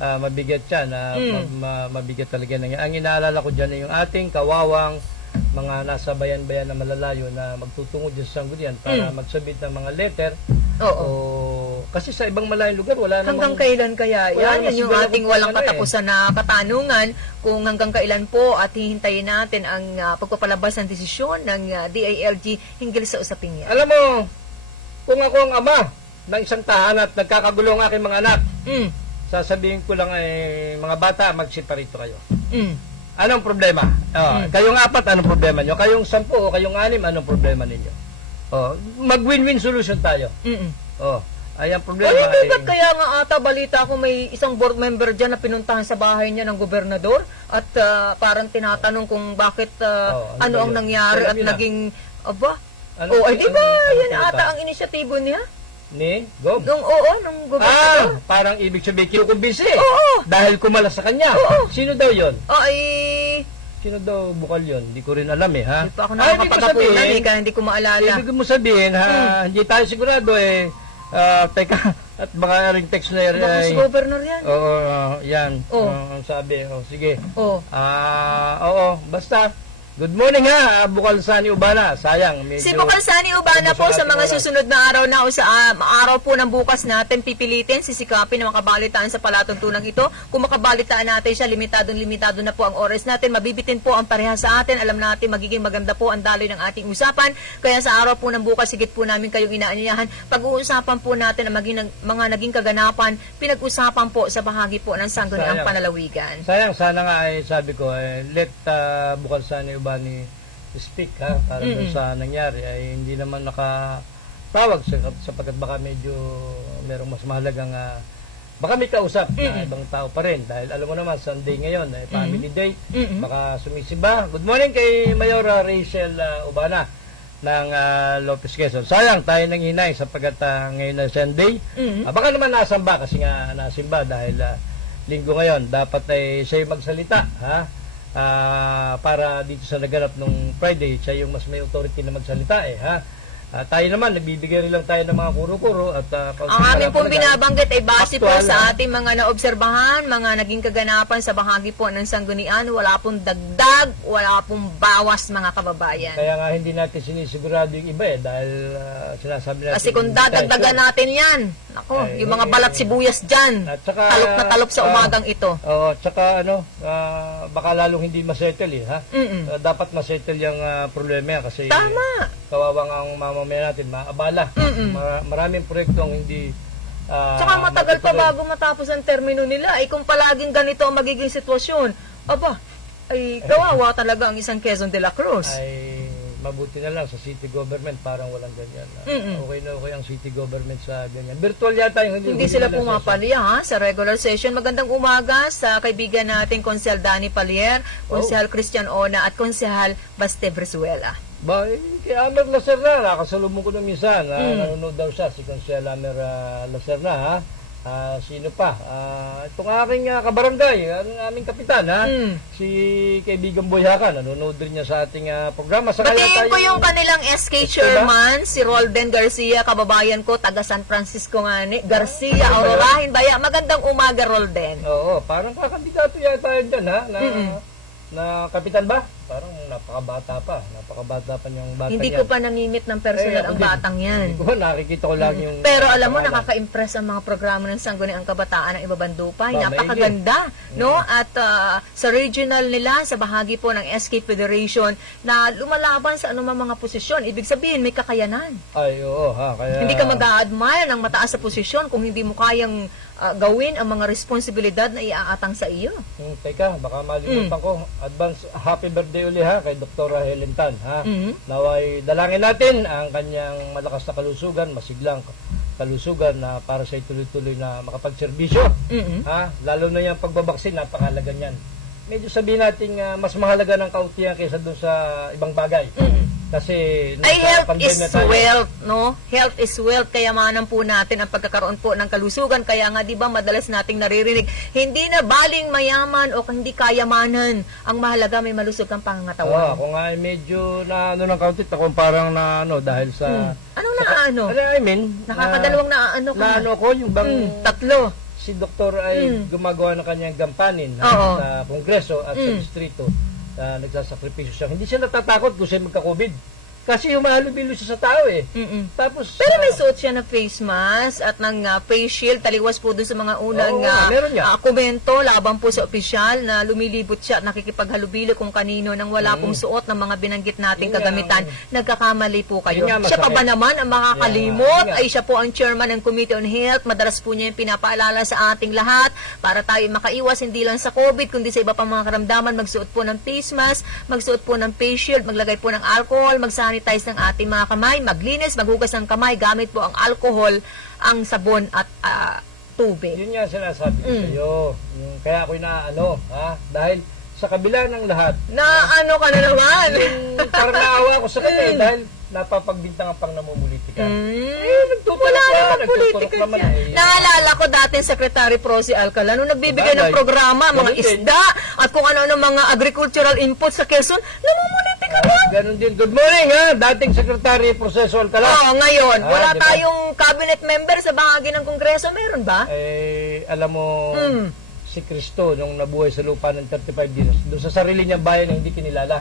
mabigat siya na mabigat talaga na. Ang inaalala ko dyan ay yung ating kawawang mga nasa bayan-bayan na malalayo na magtutungo dyan sa sanggunian para magsabit ng mga letter Oo. Kasi sa ibang malayong lugar, wala Hanggang namang... kailan kaya Wala yan? naman Yan yung siguro ating kung walang ano katapusan na katanungan kung hanggang kailan po at hihintayin natin ang pagpapalabas ng desisyon ng DILG hinggil sa usaping yan. Alam mo, kung ako ang ama ng isang tahanan at nagkakagulo ang aking mga anak, Mm. sasabihin ko lang mga bata, magsiparito kayo. Mm. Anong problema? Kayong 4, anong problema nyo? Kayong 10 o kayong 6, anong problema ninyo? Mag-win-win solution tayo. Mm. Ay, ang problema O hindi ay... ba't kaya nga ata balita ko may isang board member dyan na pinuntahan sa bahay niya ng gobernador at parang tinatanong kung bakit ano ang nangyari at naging aba. Ay di ba yan ata ang inisyatibo niya? Ni Gob? Nung gobernador. Parang ibig sabihin kinukumbinsi. Oo. Dahil kumalas sa kanya. Oo. Sino daw yon? Ay, Sino daw bukal yon? Hindi ko rin alam ha. hindi pa ako nakakapagapunan kaya hindi ko maalala. Ibig mo sabihin, hindi tayo sigurado teka, at baka ring text na Baka si governor yan. Oo, yan. Oo. Sabi, sige. Oo. Basta. Good morning Bukal Sani Ubana. Sayang, medyo... Si Bukal Sani Ubana po sa mga susunod na araw na o sa araw po ng bukas natin pipilitin, sisikapin na makabalitaan sa palatuntunan ito. Kung makabalitaan natin siya, limitado na po ang oras natin. Mabibitin po ang pareha sa atin. Alam natin magiging maganda po ang daloy ng ating usapan. Kaya sa araw po ng bukas, sigit po namin kayong inaanyayahan. Pag-uusapan po natin ang mga naging kaganapan, pinag-usapan po sa bahagi po ng Sangguniang Panalawigan. Sayang, sana nga sabi ko, let Bukal Sani Ubani speak para dun sa nangyari ay hindi naman nakatawag sapagkat baka medyo merong mas mahalagang baka may kausap na ibang tao pa rin dahil alam mo naman Sunday ngayon family day baka sumisiba. Good morning kay Mayor Rachel Ubana ng Lopez Quezon. Sayang tayo nang hinay sapagkat ngayon na Sunday baka naman nasamba kasi nga nasimba dahil linggo ngayon dapat ay siya yung magsalita para dito sa naganap nung Friday, siya yung mas may authority na magsalita tayo naman, nagbibigay rin lang tayo ng mga kuro-kuro at ang amin pong binabanggit ay base po sa ating mga naobserbahan, mga naging kaganapan sa bahagi po ng sanggunian, wala pong dagdag, wala pong bawas mga kababayan. Kaya nga hindi natin sinisigurado yung iba dahil sinasabi natin kasi kung dadagdagan natin yan, yung mga balat sibuyas dyan, talop na talop sa umagang ito. Tsaka baka lalong hindi masettle dapat masettle yung problema yan kasi tama. Kawawang ang mamamayan natin, maabala. Maraming proyektong hindi tsaka matagal pa bago matapos ang termino nila. Ay kung palaging ganito ang magiging sitwasyon, ay kawawa talaga ang isang Quezon de la Cruz. Ay mabuti na lang sa city government, parang walang ganyan. Okay na okay ang city government sa ganyan. Virtual yata yung hindi sila pumapalya sa regular session. Magandang umaga sa kaibigan natin Konsehal Danny Palier, Konsehal Christian Ona at Konsehal Baste Brizuela. Kay Amer Lacerna, nakasalubong ko na minsan. Nanonood daw siya, si Konsehal Amer Lacerna sino pa? Itong aking kabarangay, ang aming kapitan, si kaibigan Boyhaka, nanonood rin niya sa ating programa. Batiin ko yung kanilang SK chairman, si Rolden Garcia, kababayan ko, taga San Francisco nga ni Garcia, Aurorahin, Baya. Magandang umaga, Rolden. Oo, parang kakandidato yata yun dyan, na kapitan ba? Parang napakabata pa niyang bata. Hindi ko pa namimit ng personal ang batang yan. Hindi ko, nakikita ko lang yung... Pero alam mo, nakaka-impress ang mga programa ng Sangguniang Kabataan ng Ibabandupay. Napakaganda, no? At sa regional nila, sa bahagi po ng SK Federation, na lumalaban sa anumang mga posisyon. Ibig sabihin, may kakayanan. Ay, oo, kaya... Hindi ka mag-a-admire ng mataas sa posisyon kung hindi mo kayang gawin ang mga responsibilidad na iaatang sa iyo. Teka, baka malimutan ko. Advance happy birthday uli kay Dr. Helen Tan Naway dalangin natin ang kanyang malakas na kalusugan, masiglang kalusugan na para sa tuloy-tuloy na makapagserbisyo. Lalo na yung pagbabaksin, napakahalaga niyan. Medyo sabihin natin mas mahalaga ng kauntihan kaysa doon sa ibang bagay. Kasi ay health is wealth, no? Health is wealth. Kayamanan po natin ang pagkakaroon po ng kalusugan. Kaya nga, di ba, madalas nating naririnig, hindi na baling mayaman o hindi kayamanan. Ang mahalaga, may malusog kang pangangatawan. Kung nga medyo na ng kaunti, kung parang na dahil sa... Anong naano? I mean, nakakadalawang naano ka na. Ko, yung bang... Tatlo. Si doktor ay gumagawa ng kanyang gampanin sa kongreso at sa distrito. Nagsasakripisyo siya. Hindi siya natatakot kung siya magka-COVID. Kasi humahalubilo siya sa tao eh. Tapos, Pero may suot siya na face mask at ng face shield. Taliwas po doon sa mga unang Oo, meron niya. komento laban po sa opisyal na lumilibot siya at nakikipaghalubilo kung kanino nang wala pong suot ng mga binanggit nating Yun nga, kagamitan. Nagkakamali po kayo. Yun nga, Siya pa ba masakit. naman ang makakalimot? Yun nga. Ay siya po ang chairman ng Committee on Health. Madalas po niya yung pinapaalala sa ating lahat para tayo makaiwas hindi lang sa COVID kundi sa iba pang mga karamdaman. Magsuot po ng face mask, magsuot po ng face shield, maglagay po ng alcohol, magsanitize ng ating mga kamay, maglinis, maghugas ng kamay gamit po ang alcohol, ang sabon at tubig. yun nga sinasabi ko sa'yo. Kaya ako inaano, ha? Dahil sa kabila ng lahat, Na ano ka na naman? parang naawa ko sa kanya dahil napapagbintangan pang namumulitika. Wala naman politika naman siya. eh. Naalala ko dating Secretary Prosi Alcala nung nagbibigay ng Sabagay. programa, mga Ganun din. isda at kung ano-ano mga agricultural inputs sa Quezon, namumulitika ba? Ganun din. Good morning, ha? Dating Secretary Proseso Alcala. Oo, ngayon, wala diba? tayong cabinet member sa bahagi ng Kongreso, meron ba? Alam mo, si Cristo, nung nabuhay sa lupa ng 35 years, doon sa sarili niyang bayan na hindi kinilala.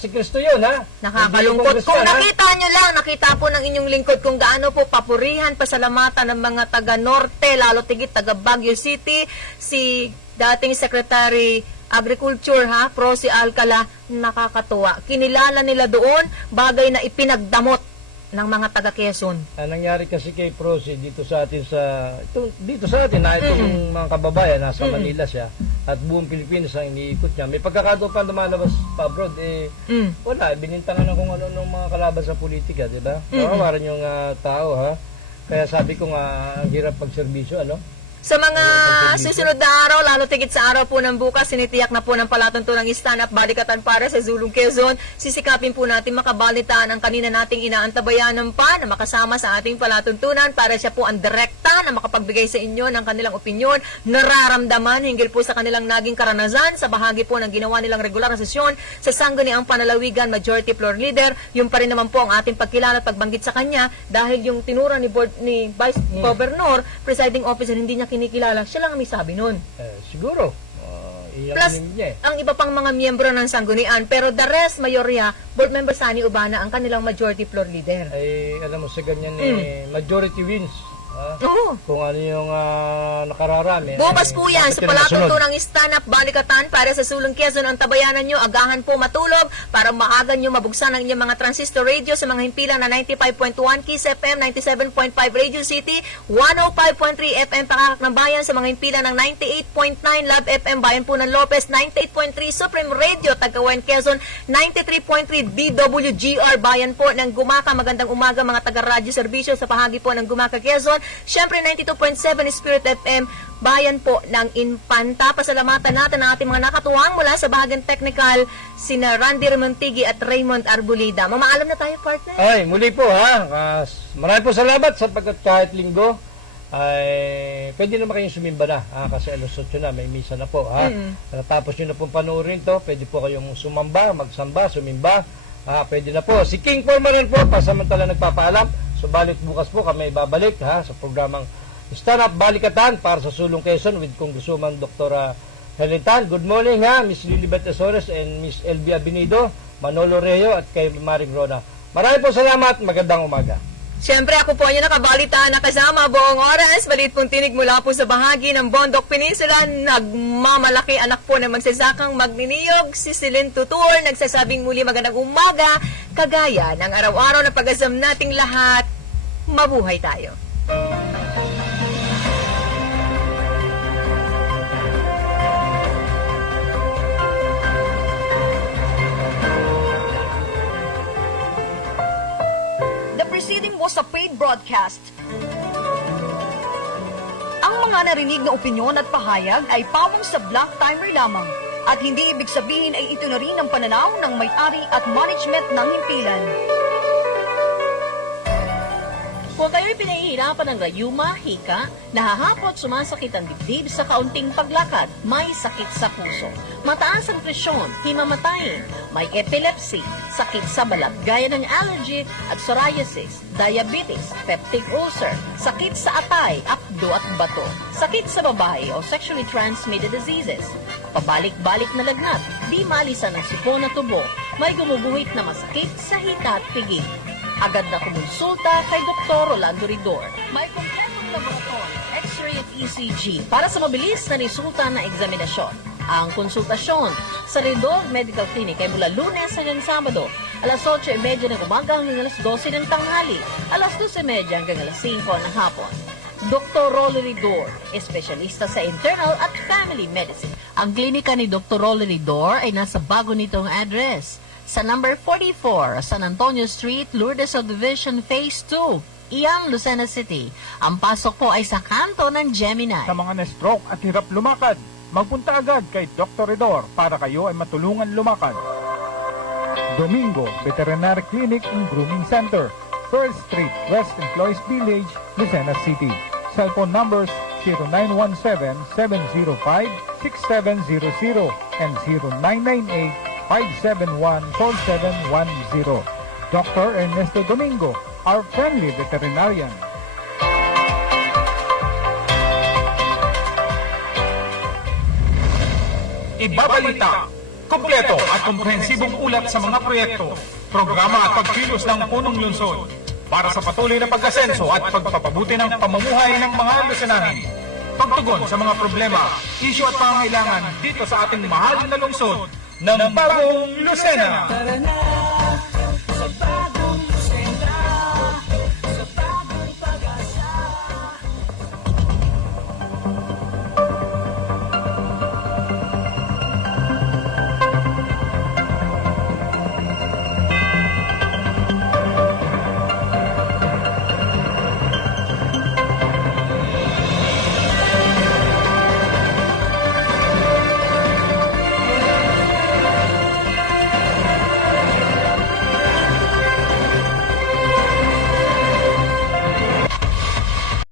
Si Cristo yun, ha? Nakakalungkot. Hindi yung Kung congressman, ha? nakita nyo lang, nakita po ng inyong lingkod kung gaano po papurihan, pasalamatan ng mga taga-Norte, lalo tigit taga Baguio City, si dating Secretary Agriculture, Prosi Alcala, nakakatuwa. Kinilala nila doon, bagay na ipinagdamot ng mga taga Quezon. Ang nangyari kasi kay Prosi dito sa atin dito sa atin na itong mga kababayan nasa Manila siya at buong Pilipinas ang iniikot niya. May pagkakataon pa lumalabas pa abroad wala, binintangan ng kung ano ng mga kalaban sa politika, di ba? Kawawaran yung tao, ha. Kaya sabi ko nga ang hirap pagserbisyo, ano? Sa mga susunod na araw, lalo tigit sa araw po ng bukas, sinitiyak na po ng palatuntunang stand-up balikatan para sa Zulong Quezon. Sisikapin po natin makabalitaan ang kanina nating inaantabayanan pa na makasama sa ating palatuntunan para siya po ang direkta na makapagbigay sa inyo ng kanilang opinyon, nararamdaman hinggil po sa kanilang naging karanasan sa bahagi po ng ginawa nilang regular na sesyon sa Sangguniang Panalawigan Majority Floor Leader. Yung pa rin naman po ang ating pagkilala at pagbanggit sa kanya dahil yung tinura ni Vice Governor, Presiding Officer, hindi niya kinikilala, siya lang ang may sabi nun. Siguro. Plus, niya, ang iba pang mga miyembro ng Sanggunian, pero the rest, mayorya, Board Member Sani Ubana, ang kanilang majority floor leader. Alam mo sa ganyan majority wins. Oo. Kung ano yung nakararami. Bukas po yan sa bakit yun nasunod? palatuntunang stand-up balikatan para sa Sulong Quezon ang tabayanan nyo. Agahan po matulog para maagan nyo mabuksan ang inyong mga transistor radio sa mga himpilan na 95.1 Kiss FM, 97.5 Radio City, 105.3 FM Pakakak ng Bayan sa mga himpilan ng 98.9 Love FM Bayan po ng Lopez, 98.3 Supreme Radio Tagawan Quezon, 93.3 DWGR Bayan po ng Gumaka. Magandang umaga mga taga-radyo serbisyo sa bahagi po ng Gumaka Quezon. Siyempre 92.7 Spirit FM Bayan po ng Infanta. Pasalamatan natin ang ating mga nakatuwang mula sa bahagyang technical, sina Randy Remontigi at Raymond Arbolida. Mamaalam na tayo, partner. Ay, muli po, ha. Maraming po salamat sapagkat kahit linggo ay pwede naman kayong sumimba na, kasi alas 8 na, may misa na po, ha. Tapos nyo na pong panoorin to, pwede po kayong sumamba, magsamba, sumimba, pwede na po. Si King Formanan po, pasamantala nagpapaalam. Subalit bukas po kami babalik, sa programang Stand Up Balikatan para sa Sulong Quezon with Congresswoman Dr. Helen Tan. Good morning, Miss Lilibet Azores and Miss LB Abinido, Manolo Reo at kay Maring Rona. Maraming po salamat, magandang umaga. Siyempre ako po yung nakabalitaan na kasama buong oras. Balit pong tinig mula po sa bahagi ng Bondok Peninsula. Nagmamalaki anak po ng magsasakang magniniyog. Si Celine Tutur nagsasabing muli magandang umaga. Kagaya ng araw-araw na pag-asam nating lahat, mabuhay tayo. The preceding was a paid broadcast. Ang mga narinig na opinyon at pahayag ay pawang sa black timer lamang at hindi ibig sabihin ay ito na rin ang pananaw ng may-ari at management ng himpilan. Kung kayo'y pinahihirapan ng rayuma, hika, nahahapot, sumasakit ang dibdib sa kaunting paglakad, may sakit sa puso, mataas ang presyon, himamatayin, may epilepsy, sakit sa balat gaya ng allergy at psoriasis, diabetes, peptic ulcer, sakit sa atay, apdo at bato, sakit sa babae o sexually transmitted diseases, pabalik-balik na lagnat, di malisan ng sipon na tubo, may gumuguhit na masakit sa hita at pigi. Agad na kumonsulta kay Dr. Rolando Ridor. May kompletong laboratory, X-ray at ECG para sa mabilis na resulta ng eksaminasyon. Ang konsultasyon sa Ridor Medical Clinic ay mula Lunes hanggang Sabado, alas 8:30 ng umaga hanggang alas 12 ng tanghali, alas 12:30 hanggang alas 5 ng hapon. Dr. Rolly Ridor, espesyalista sa internal at family medicine. Ang klinika ni Dr. Rolly Ridor ay nasa bago nitong address sa number 44, San Antonio Street, Lourdes Subdivision, Phase 2, Iam, Lucena City. Ang pasok po ay sa kanto ng Gemini. Sa mga na-stroke at hirap lumakad, magpunta agad kay Dr. Ridor para kayo ay matulungan lumakad. Domingo Veterinary Clinic and Grooming Center, 1st Street, West Employees Village, Lucena City. Cellphone numbers 0917-705-6700 and 0998-571-4710. Dr. Ernesto Domingo, our friendly veterinarian. Ibabalita, kumpleto at komprehensibong ulat sa mga proyekto, programa at pagkilos ng punong lungsod para sa patuloy na pag-asenso at pagpapabuti ng pamumuhay ng mga Lucenanin. Pagtugon sa mga problema, isyu at pangangailangan dito sa ating mahal na lungsod ng Bagong Lucena.